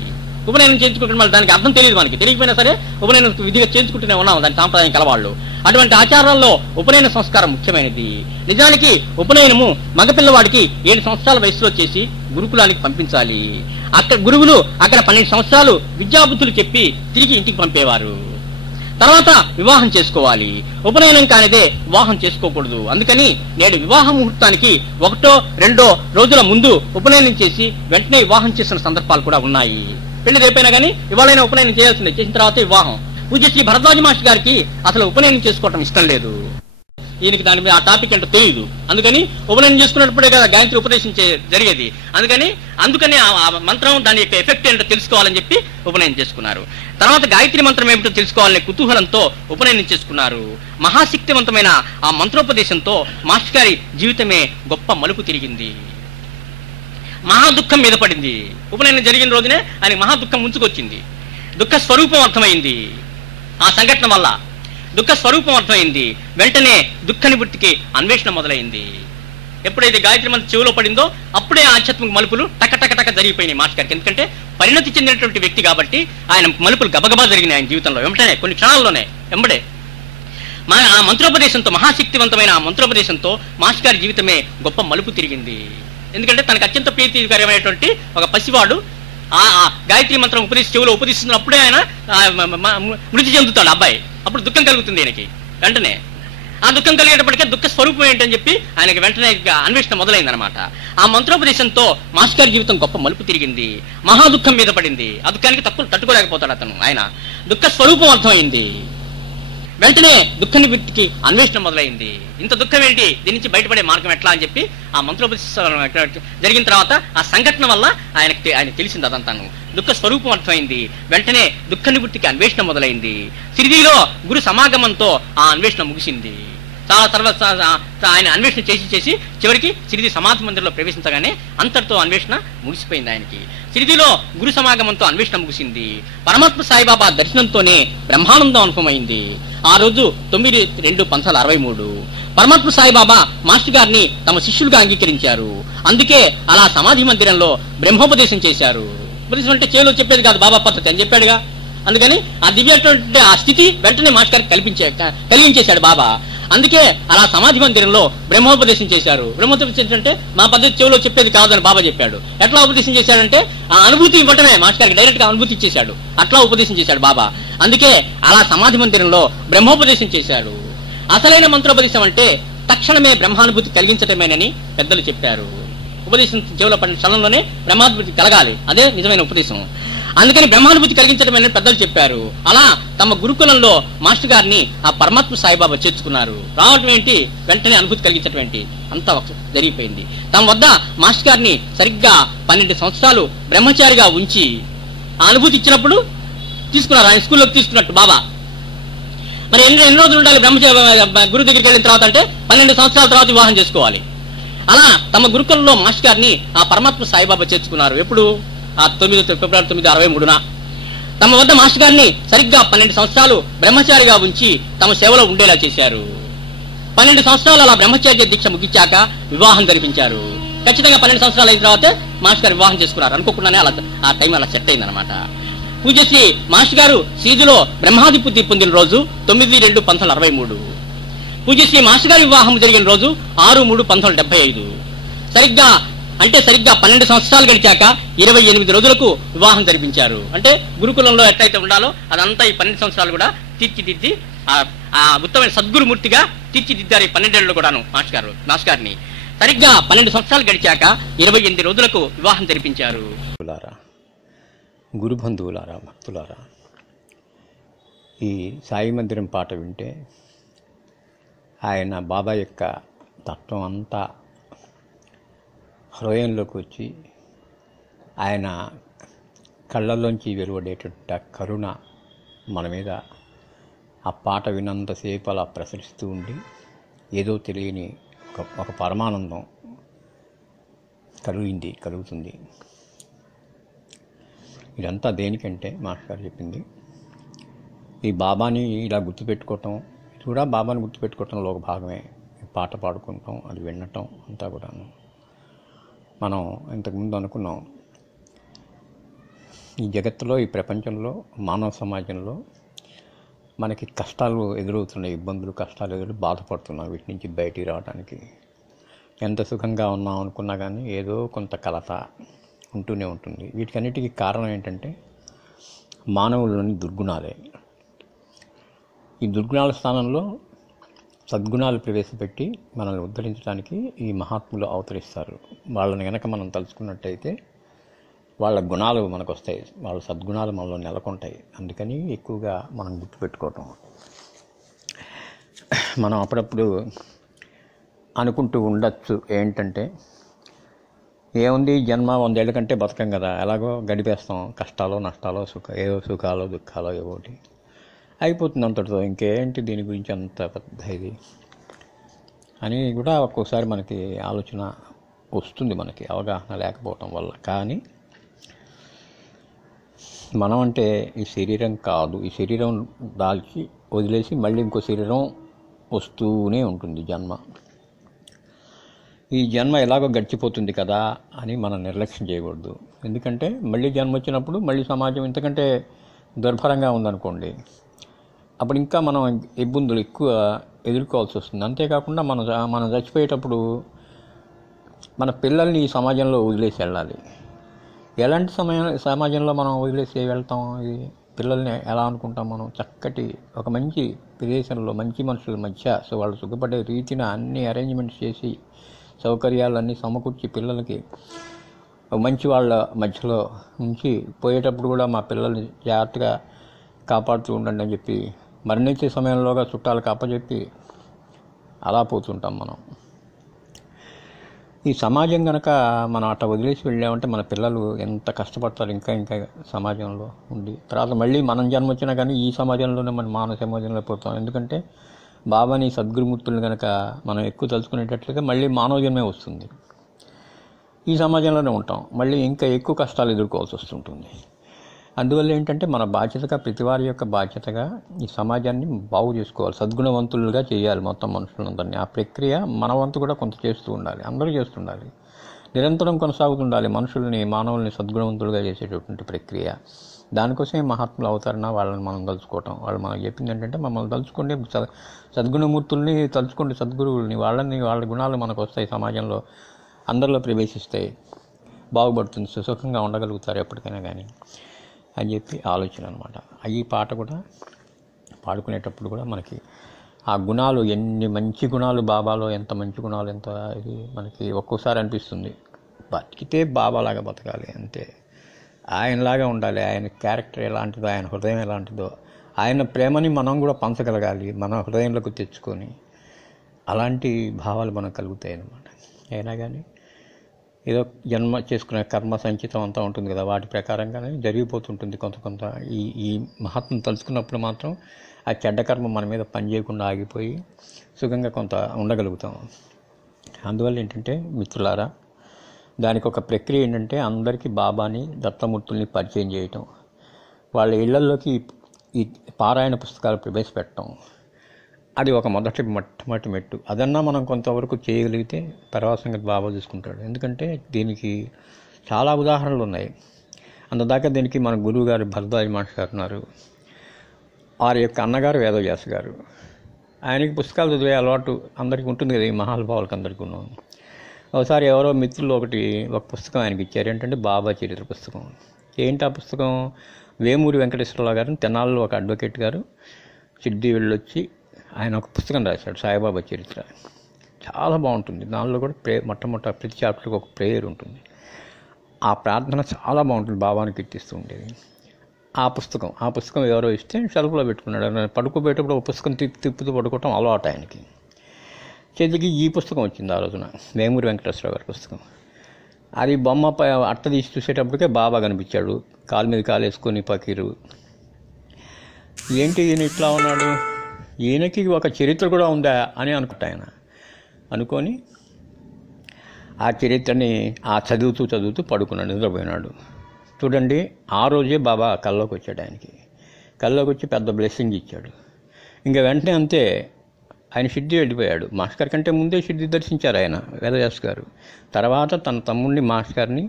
ఉపనయనం చేయించుకుంటే మళ్ళీ దానికి అర్థం తెలియదు, మనకి తెలియకపోయినా సరే ఉపనయనం విధిగా చేయించుకుంటూనే ఉన్నాం దాని సాంప్రదాయం కలవాళ్ళు. అటువంటి ఆచారాల్లో ఉపనయన సంస్కారం ముఖ్యమైనది. నిజానికి ఉపనయనము మగపిల్లవాడికి 7 సంవత్సరాల వయసులో చేసి గురుకులానికి పంపించాలి. అక్కడ గురువులు అక్కడ 12 సంవత్సరాలు విద్యాబుద్ధులు చెప్పి తిరిగి ఇంటికి పంపేవారు. తర్వాత వివాహం చేసుకోవాలి. ఉపనయనం కానిదే వివాహం చేసుకోకూడదు. అందుకని నేడు వివాహ ముహూర్తానికి 1, 2 రోజుల ముందు ఉపనయనం చేసి వెంటనే వివాహం చేసిన సందర్భాలు కూడా ఉన్నాయి. పెళ్లి రేపైనా కానీ ఇవాళైనా ఉపనయనం చేయాల్సిందే, చేసిన తర్వాత వివాహం. పూజ్యశ్రీ భరద్వాజ మాస్టర్ గారికి అసలు ఉపనయనం చేసుకోవటం ఇష్టం లేదు. ఈయనకి దాని మీద ఆ టాపిక్ అంటే తెలియదు. అందుకని ఉపనయనం చేసుకున్నప్పుడే కదా గాయత్రి ఉపదేశం జరిగేది. అందుకని ఆ మంత్రం దాని యొక్క ఎఫెక్ట్ ఏంటో తెలుసుకోవాలని చెప్పి ఉపనయనం చేసుకున్నారు. తర్వాత గాయత్రి మంత్రం ఏమిటో తెలుసుకోవాలనే కుతూహలంతో ఉపనయనం చేసుకున్నారు. మహాశక్తివంతమైన ఆ మంత్రోపదేశంతో మాస్టర్ గారి జీవితమే గొప్ప మలుపు తిరిగింది. మహా దుఃఖం మీద పడింది. ఉపనయనం జరిగిన రోజునే ఆయన మహా దుఃఖం ముంచుకొచ్చింది. దుఃఖ స్వరూపం అర్థమైంది. ఆ సంఘటన వల్ల దుఃఖ స్వరూపం అర్థమైంది. వెంటనే దుఃఖ నివృత్తికి అన్వేషణ మొదలైంది. ఎప్పుడైతే గాయత్రి మంత్రం చెవిలో పడిందో అప్పుడే ఆధ్యాత్మిక మలుపులు టక జరిగిపోయినాయి మాస్టర్ గారికి. ఎందుకంటే పరిణతి చెందినటువంటి వ్యక్తి కాబట్టి ఆయన మలుపులు గబగబా జరిగినాయి ఆయన జీవితంలో. వెంటనే కొన్ని క్షణాల్లోనే వెంబడే ఆ మంత్రోపదేశంతో, మహాశక్తివంతమైన ఆ మంత్రోపదేశంతో మాస్టర్ గారి జీవితమే గొప్ప మలుపు తిరిగింది. ఎందుకంటే తనకు అత్యంత ప్రీతికరమైనటువంటి ఒక పసివాడు ఆ గాయత్రి మంత్రం చెవులో ఉపదేశిస్తున్నప్పుడే ఆయన మృతి చెందుతాడు అబ్బాయి. అప్పుడు దుఃఖం కలుగుతుంది ఆయనకి. వెంటనే ఆ దుఃఖం కలిగేటప్పటికే దుఃఖ స్వరూపం ఏంటని చెప్పి ఆయనకి వెంటనే అన్వేషణ మొదలైందనమాట. ఆ మంత్రోపదేశంతో మాస్టర్ గారి జీవితం గొప్ప మలుపు తిరిగింది. మహా దుఃఖం మీద పడింది. ఆ దుఃఖానికి తట్టుకోలేకపోతాడు అతను. ఆయన దుఃఖ స్వరూపం అర్థమైంది. వెంటనే దుఃఖ నివృత్తికి అన్వేషణ మొదలైంది. ఇంత దుఃఖం ఏంటి, దీని నుంచి బయటపడే మార్గం ఎట్లా అని చెప్పి ఆ మంత్రోపదేశం జరిగిన తర్వాత ఆ సంఘటన వల్ల ఆయన తెలిసింది అదంతాను. దుఃఖ స్వరూపం అర్థమైంది. వెంటనే దుఃఖ నివృత్తికి అన్వేషణ మొదలైంది. షిరిడీలో గురు సమాగమంతో ఆ అన్వేషణ ముగిసింది. చాలా తర్వాత ఆయన అన్వేషణ చేసి చివరికి షిరిడీ సమాధి మందిరంలో ప్రవేశించగానే అంతటితో అన్వేషణ ముగిసిపోయింది ఆయనకి. షిరిడీలో గురు సమాగమంతో అన్వేషణ ముగిసింది. పరమాత్మ సాయిబాబా దర్శనంతోనే బ్రహ్మానందం అనుభవమైంది. ఆ రోజు 9/2/1963 పరమాత్మ సాయిబాబా మాస్టర్ గారిని తమ శిష్యులుగా అంగీకరించారు. అందుకే అలా సమాధి మందిరంలో బ్రహ్మోపదేశం చేశారు. ఉపదేశం అంటే చేలో చెప్పేది కాదు, బాబా పద్ధతి అని చెప్పాడుగా. అందుకని ఆ దివ్యటువంటి ఆ స్థితి వెంటనే మాస్టర్ గారికి కలిగించేశాడు బాబా. అందుకే అలా సమాధి మందిరంలో బ్రహ్మోపదేశం చేశారు. బ్రహ్మోపదేశం అంటే మా పద్ధతి చెవిలో చెప్పేది కాదని బాబా చెప్పాడు. ఎట్లా ఉపదేశం చేశాడంటే ఆ అనుభూతి ఇవ్వటమే, మాస్టర్ గారికి డైరెక్ట్ గా అనుభూతి ఇచ్చేశాడు. అట్లా ఉపదేశం చేశాడు బాబా. అందుకే అలా సమాధి మందిరంలో బ్రహ్మోపదేశం చేశాడు. అసలైన మంత్రోపదేశం అంటే తక్షణమే బ్రహ్మానుభూతి కలిగించటమేనని పెద్దలు చెప్పారు. ఉపదేశం చెవిలో పడిన క్షణంలోనే బ్రహ్మానుభూతి కలగాలి, అదే నిజమైన ఉపదేశం. అందుకని బ్రహ్మానుభూతి కలిగించటమేనని పెద్దలు చెప్పారు. అలా తమ గురుకులంలో మాస్టర్ గారిని ఆ పరమాత్మ సాయిబాబా చేర్చుకున్నారు. రావటం ఏంటి, వెంటనే అనుభూతి కలిగించటం ఏంటి, అంతా జరిగిపోయింది. తమ వద్ద మాస్టర్ గారిని సరిగ్గా 12 సంవత్సరాలు బ్రహ్మచారిగా ఉంచి ఆ అనుభూతి ఇచ్చినప్పుడు తీసుకున్నారు. ఆయన స్కూల్లోకి తీసుకున్నట్టు బాబా. మరి ఎన్ని రోజులు ఉండాలి గురువు దగ్గరికి వెళ్ళిన తర్వాత అంటే 12 సంవత్సరాల తర్వాత వివాహం చేసుకోవాలి. అలా తమ గురుకులంలో మాస్టర్ గారిని ఆ పరమాత్మ సాయిబాబా చేర్చుకున్నారు. ఎప్పుడు? ఆ ఫిబ్రవరి 9/63 తమ వద్ద మాస్టర్ గారిని సరిగ్గా 12 సంవత్సరాలు బ్రహ్మచారిగా ఉంచి తమ సేవలో ఉండేలా చేశారు. 12 సంవత్సరాలు అలా బ్రహ్మచర్య దీక్ష ముగించాక వివాహం జరిపించారు. ఖచ్చితంగా 12 సంవత్సరాలు అయిన తర్వాత మాస్టర్ గారు వివాహం చేసుకున్నారు. అనుకోకుండానే అలా ఆ టైం అలా సెట్ అయిందనమాట. పూజ్యశ్రీ మాస్టర్ గారు సీజులో బ్రహ్మాధిపతి పొందిన రోజు 9/2/1963. పూజ్యశ్రీ మాస్టర్ గారి వివాహం జరిగిన రోజు 6/3/1975. సరిగ్గా 12 సంవత్సరాలు గడిచాక 28 రోజులకు వివాహం జరిపించారు. అంటే గురుకులంలో ఎట్లయితే ఉండాలో అదంతా ఈ 12 సంవత్సరాలు కూడా తీర్చిదిద్ది ఆ ఉత్తమైన సద్గురుమూర్తిగా తీర్చిదిద్దారు ఈ 12 ఏళ్ళు కూడాను మాస్టర్ గారిని. సరిగ్గా 12 సంవత్సరాలు గడిచాక 28 రోజులకు వివాహం జరిపించారు. గురు బంధువులారా, భక్తులారా, ఈ సాయి మందిరం పాట వింటే ఆయన బాబా యొక్క తత్వం అంతా హృదయంలోకి వచ్చి ఆయన కళ్ళల్లోంచి వెలువడేట కరుణ మన మీద ఆ పాట విన్నంతసేపు అలా ప్రసరిస్తూ ఉండి ఏదో తెలియని ఒక పరమానందం కలుగుతుంది. ఇదంతా దేనికంటే మాస్టర్ గారు చెప్పింది ఈ బాబాని ఇలా గుర్తుపెట్టుకోవటం, ఇది కూడా బాబాని గుర్తుపెట్టుకోవటంలో ఒక భాగమే. పాట పాడుకుంటాం, అది వినటం అంతా కూడాను. మనం ఇంతకుముందు అనుకున్నాం ఈ జగత్తులో, ఈ ప్రపంచంలో, మానవ సమాజంలో మనకి కష్టాలు ఎదురవుతున్నాయి, ఇబ్బందులు, కష్టాలు బాధపడుతున్నాం. వీటి నుంచి బయటికి రావడానికి ఎంత సుఖంగా ఉన్నాం అనుకున్నా కానీ ఏదో కొంత కలత ఉంటూనే ఉంటుంది. వీటికన్నిటికీ కారణం ఏంటంటే మానవుల్లోని దుర్గుణాలే. ఈ దుర్గుణాల స్థానంలో సద్గుణాలు ప్రవేశపెట్టి మనల్ని ఉద్ధరించడానికి ఈ మహాత్ములు అవతరిస్తారు. వాళ్ళని కనుక మనం తలుచుకున్నట్టయితే వాళ్ళ గుణాలు మనకు వస్తాయి, వాళ్ళ సద్గుణాలు మనలో నెలకొంటాయి. అందుకని ఎక్కువగా మనం గుర్తుపెట్టుకోవటం. మనం అప్పుడప్పుడు అనుకుంటూ ఉండొచ్చు ఏంటంటే, ఏముంది జన్మ 100 ఏళ్ళ కంటే బతకం కదా, ఎలాగో గడిపేస్తాం, కష్టాలు నష్టాలు ఏవో సుఖాలు దుఃఖాలు ఏవోటి అయిపోతుంది అంతటితో, ఇంకేంటి దీని గురించి అంత పెద్ద ఇది అని కూడా ఒక్కోసారి మనకి ఆలోచన వస్తుంది, మనకి అవగాహన లేకపోవటం వల్ల. కానీ మనం అంటే ఈ శరీరం కాదు, ఈ శరీరం దాల్చి వదిలేసి మళ్ళీ ఇంకో శరీరం వస్తూనే ఉంటుంది జన్మ. ఈ జన్మ ఎలాగో గడిచిపోతుంది కదా అని మనం నిర్లక్ష్యం చేయకూడదు. ఎందుకంటే మళ్ళీ జన్మ వచ్చినప్పుడు మళ్ళీ సమాజం ఇంతకంటే దుర్భరంగా ఉందనుకోండి, అప్పుడు ఇంకా మనం ఇబ్బందులు ఎక్కువ ఎదుర్కోవాల్సి వస్తుంది. అంతేకాకుండా మనం చచ్చిపోయేటప్పుడు మన పిల్లల్ని ఈ సమాజంలో వదిలేసి వెళ్ళాలి. ఎలాంటి సమాజంలో మనం వదిలేసి వెళ్తాం? ఇది పిల్లల్ని ఎలా అనుకుంటాం మనం? చక్కటి ఒక మంచి ప్రదేశంలో మంచి మనుషుల మధ్య వాళ్ళు సుఖపడే రీతిన అన్ని అరేంజ్మెంట్స్ చేసి సౌకర్యాలన్నీ సమకూర్చి పిల్లలకి మంచి వాళ్ళ మధ్యలో ఉంచి పోయేటప్పుడు కూడా మా పిల్లల్ని జాగ్రత్తగా కాపాడుతూ ఉండండి అని చెప్పి మరణించే సమయంలోగా చుట్టాలకు అప్పచెప్పి అలా పోతుంటాం మనం. ఈ సమాజం కనుక మనం అట్లా వదిలేసి వెళ్ళామంటే మన పిల్లలు ఎంత కష్టపడతారు ఇంకా ఇంకా సమాజంలో ఉండి. తర్వాత మళ్ళీ మనం జన్మ వచ్చినా కానీ ఈ సమాజంలోనే మనం మానవ సమాజంలో పోతాం. ఎందుకంటే బాబాని సద్గురుమూర్తులను కనుక మనం ఎక్కువ తలుచుకునేటట్లుగా మళ్ళీ మానవ జన్మే వస్తుంది. ఈ సమాజంలోనే ఉంటాం, మళ్ళీ ఇంకా ఎక్కువ కష్టాలు ఎదుర్కోవాల్సి వస్తుంటుంది. అందువల్ల ఏంటంటే మన బాధ్యతగా, ప్రతివారి యొక్క బాధ్యతగా ఈ సమాజాన్ని బాగు చేసుకోవాలి, సద్గుణవంతులుగా చేయాలి మొత్తం మనుషులందరినీ. ఆ ప్రక్రియ మన వంతు కూడా కొంత చేస్తూ ఉండాలి, అందరూ చేస్తుండాలి, నిరంతరం కొనసాగుతుండాలి. మానవుల్ని సద్గుణవంతులుగా చేసేటటువంటి ప్రక్రియ. దానికోసమే మహాత్ముల అవతరణ, వాళ్ళని మనం తలుచుకోవటం. వాళ్ళు మనకు చెప్పింది ఏంటంటే మమ్మల్ని తలుచుకోండి, సద్గుణమూర్తుల్ని తలుచుకోండి, సద్గురువుల్ని, వాళ్ళ గుణాలు మనకు వస్తాయి, సమాజంలో అందరిలో ప్రవేశిస్తాయి, బాగుపడుతుంది, సుఖంగా ఉండగలుగుతారు ఎప్పటికైనా కానీ అని చెప్పి ఆలోచన అనమాట. ఈ పాట కూడా పాడుకునేటప్పుడు కూడా మనకి ఆ గుణాలు, ఎన్ని మంచి గుణాలు బాబాలో, ఎంత మంచి గుణాలు, ఎంత ఇది మనకి ఒక్కోసారి అనిపిస్తుంది. బతికితే బాబాలాగా బతకాలి అంతే, ఆయనలాగా ఉండాలి, ఆయన క్యారెక్టర్ ఎలాంటిదో, ఆయన హృదయం ఎలాంటిదో, ఆయన ప్రేమని మనం కూడా పంచగలగాలి మన హృదయంలోకి తెచ్చుకొని. అలాంటి భావాలు మనకు కలుగుతాయి అన్నమాట. అయినా కానీ ఏదో జన్మ చేసుకునే కర్మ సంచితం అంతా ఉంటుంది కదా, వాటి ప్రకారంగానే జరిగిపోతుంటుంది కొంత. ఈ మహాత్మను తలుచుకున్నప్పుడు మాత్రం ఆ చెడ్డ కర్మ మన మీద పనిచేయకుండా ఆగిపోయి సుఖంగా కొంత ఉండగలుగుతాం. అందువల్ల ఏంటంటే మిత్రులారా, దానికి ఒక ప్రక్రియ ఏంటంటే అందరికీ బాబాని, దత్తమూర్తుల్ని పరిచయం చేయటం, వాళ్ళ ఇళ్లలోకి ఈ పారాయణ పుస్తకాలు ప్రవేశపెట్టడం, అది ఒక మొట్టమొదటి మెట్టు. అదన్నా మనం కొంతవరకు చేయగలిగితే తర్వాత సంగతి బాబా చూసుకుంటాడు. ఎందుకంటే దీనికి చాలా ఉదాహరణలు ఉన్నాయి. అంతదాకా దీనికి మన గురువు గారు భరద్వాజ్ మాస్టర్ గారు ఉన్నారు. వారి యొక్క అన్నగారు వేదవ్యాస గారు. ఆయనకి పుస్తకాలు చదివే అలవాటు అందరికీ ఉంటుంది కదా, ఈ మహానుభావులకు అందరికీ ఉన్నాం. ఒకసారి ఎవరో మిత్రులు ఒక పుస్తకం ఆయనకి ఇచ్చారు. ఏంటంటే బాబా చరిత్ర పుస్తకం. ఏంటి ఆ పుస్తకం? వేమూరి వెంకటేశ్వరరావు గారు, తెనాల్లో ఒక అడ్వకేట్ గారు సిద్ధి వెళ్ళొచ్చి ఆయన ఒక పుస్తకం రాశాడు, సాయిబాబా చరిత్ర. చాలా బాగుంటుంది. దానిలో కూడా మొట్టమొదటి ప్రతి చాప్టర్కి ఒక ప్రేయర్ ఉంటుంది. ఆ ప్రార్థన చాలా బాగుంటుంది, బాబాని కీర్తిస్తూ ఉండేది. ఆ పుస్తకం ఎవరో ఇస్తే షెల్ఫ్లో పెట్టుకున్నాడు. పడుకోబెట్టేటప్పుడు ఒక పుస్తకం తిప్పుతూ పడుకోవటం అలవాటు ఆయనకి. చేతికి ఈ పుస్తకం వచ్చింది ఆ రోజున, వేమూరి వెంకటేశ్వరరావు గారి పుస్తకం. అది బొమ్మ అట్ట తీసి చూసేటప్పటికే బాబా కనిపించాడు, కాలు మీద కాలు వేసుకొని పకీరు. ఏంటి ఈయన ఇట్లా ఉన్నాడు, ఈయనకి ఒక చరిత్ర కూడా ఉందా అని అనుకుంటా. ఆయన అనుకొని ఆ చరిత్రని చదువుతూ పడుకున్నాడు, నిద్రపోయినాడు. చూడండి, ఆ రోజే బాబా కల్లోకి వచ్చాడు. కల్లోకి వచ్చి పెద్ద బ్లెస్సింగ్ ఇచ్చాడు. ఇంకా వెంటనే అంతే ఆయన షిర్డీ వెళ్ళిపోయాడు. మాస్టర్ కంటే ముందే షిర్డీ దర్శించారు ఆయన, వేదవ్యాస్ గారు. తర్వాత తన తమ్ముడిని మాస్టర్ గారిని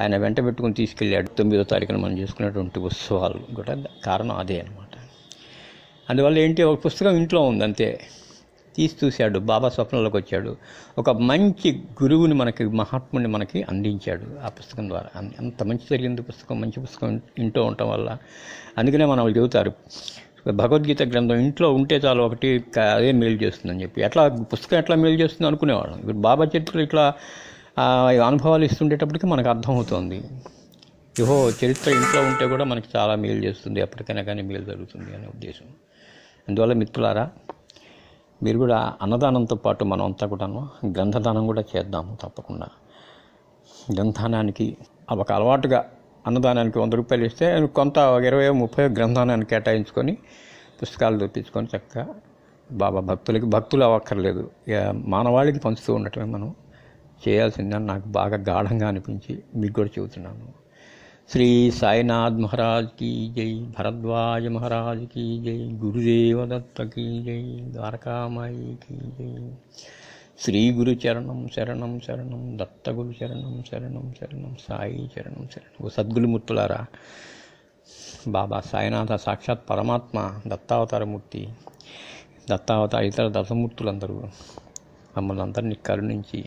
ఆయన వెంట పెట్టుకుని తీసుకెళ్ళాడు. 9వ తారీఖున మనం చేసుకునేటువంటి ఉత్సవాలు కూడా కారణం అదే అనమాట. అందువల్ల ఏంటి, ఒక పుస్తకం ఇంట్లో ఉంది అంతే, తీసి చూశాడు, బాబా స్వప్నంలోకి వచ్చాడు, ఒక మంచి గురువుని మనకి, మహాత్ముని మనకి అందించాడు ఆ పుస్తకం ద్వారా. అంత మంచి జరిగింది పుస్తకం, మంచి పుస్తకం ఇంట్లో ఉండటం వల్ల. అందుకనే మనం చెబుతారు, భగవద్గీత గ్రంథం ఇంట్లో ఉంటే చాలు, ఒకటి అదే మేలు చేస్తుందని చెప్పి. ఎట్లా పుస్తకం ఎట్లా మేలు చేస్తుంది అనుకునేవాళ్ళం. ఇప్పుడు బాబా చరిత్రలు ఇట్లా అనుభవాలు ఇస్తుండేటప్పటికి మనకు అర్థమవుతుంది, ఇహో చరిత్ర ఇంట్లో ఉంటే కూడా మనకి చాలా మేలు చేస్తుంది, ఎప్పటికైనా కానీ మేలు జరుగుతుంది అనే ఉద్దేశం. అందువల్ల మిత్రులారా, మీరు కూడా అన్నదానంతో పాటు మనం అంతా కూడాను గ్రంథదానం కూడా చేద్దాము తప్పకుండా. గ్రంథదానానికి ఒక అలవాటుగా అన్నదానానికి 100 రూపాయలు ఇస్తే కొంత 20-30 గ్రంథదానానికి కేటాయించుకొని పుస్తకాలు తెప్పించుకొని చక్కగా బాబా భక్తులు అవ్వక్కర్లేదు, మానవాళికి పంచుతూ ఉండటమే మనం చేయాల్సిందని నాకు బాగా గాఢంగా అనిపించి మీకు కూడా చెబుతున్నాను. శ్రీ సాయినాథ్ మహారాజ్ కీ జై, భరద్వాజ మహారాజ్ కీ జై, గురుదేవ దత్త కీ జై, ద్వారకామాయి కీ జై. శ్రీ గురు చరణం శరణం శరణం, దత్త గురు చరణం శరణం శరణం, సాయి చరణం శరణం. ఓ సద్గురుమూర్తులారా, బాబా సాయినాథ సాక్షాత్ పరమాత్మ, దత్తావతారమూర్తి, ఇతర దశమూర్తులందరూ మమ్మల్ని అందరినీ కరుణించి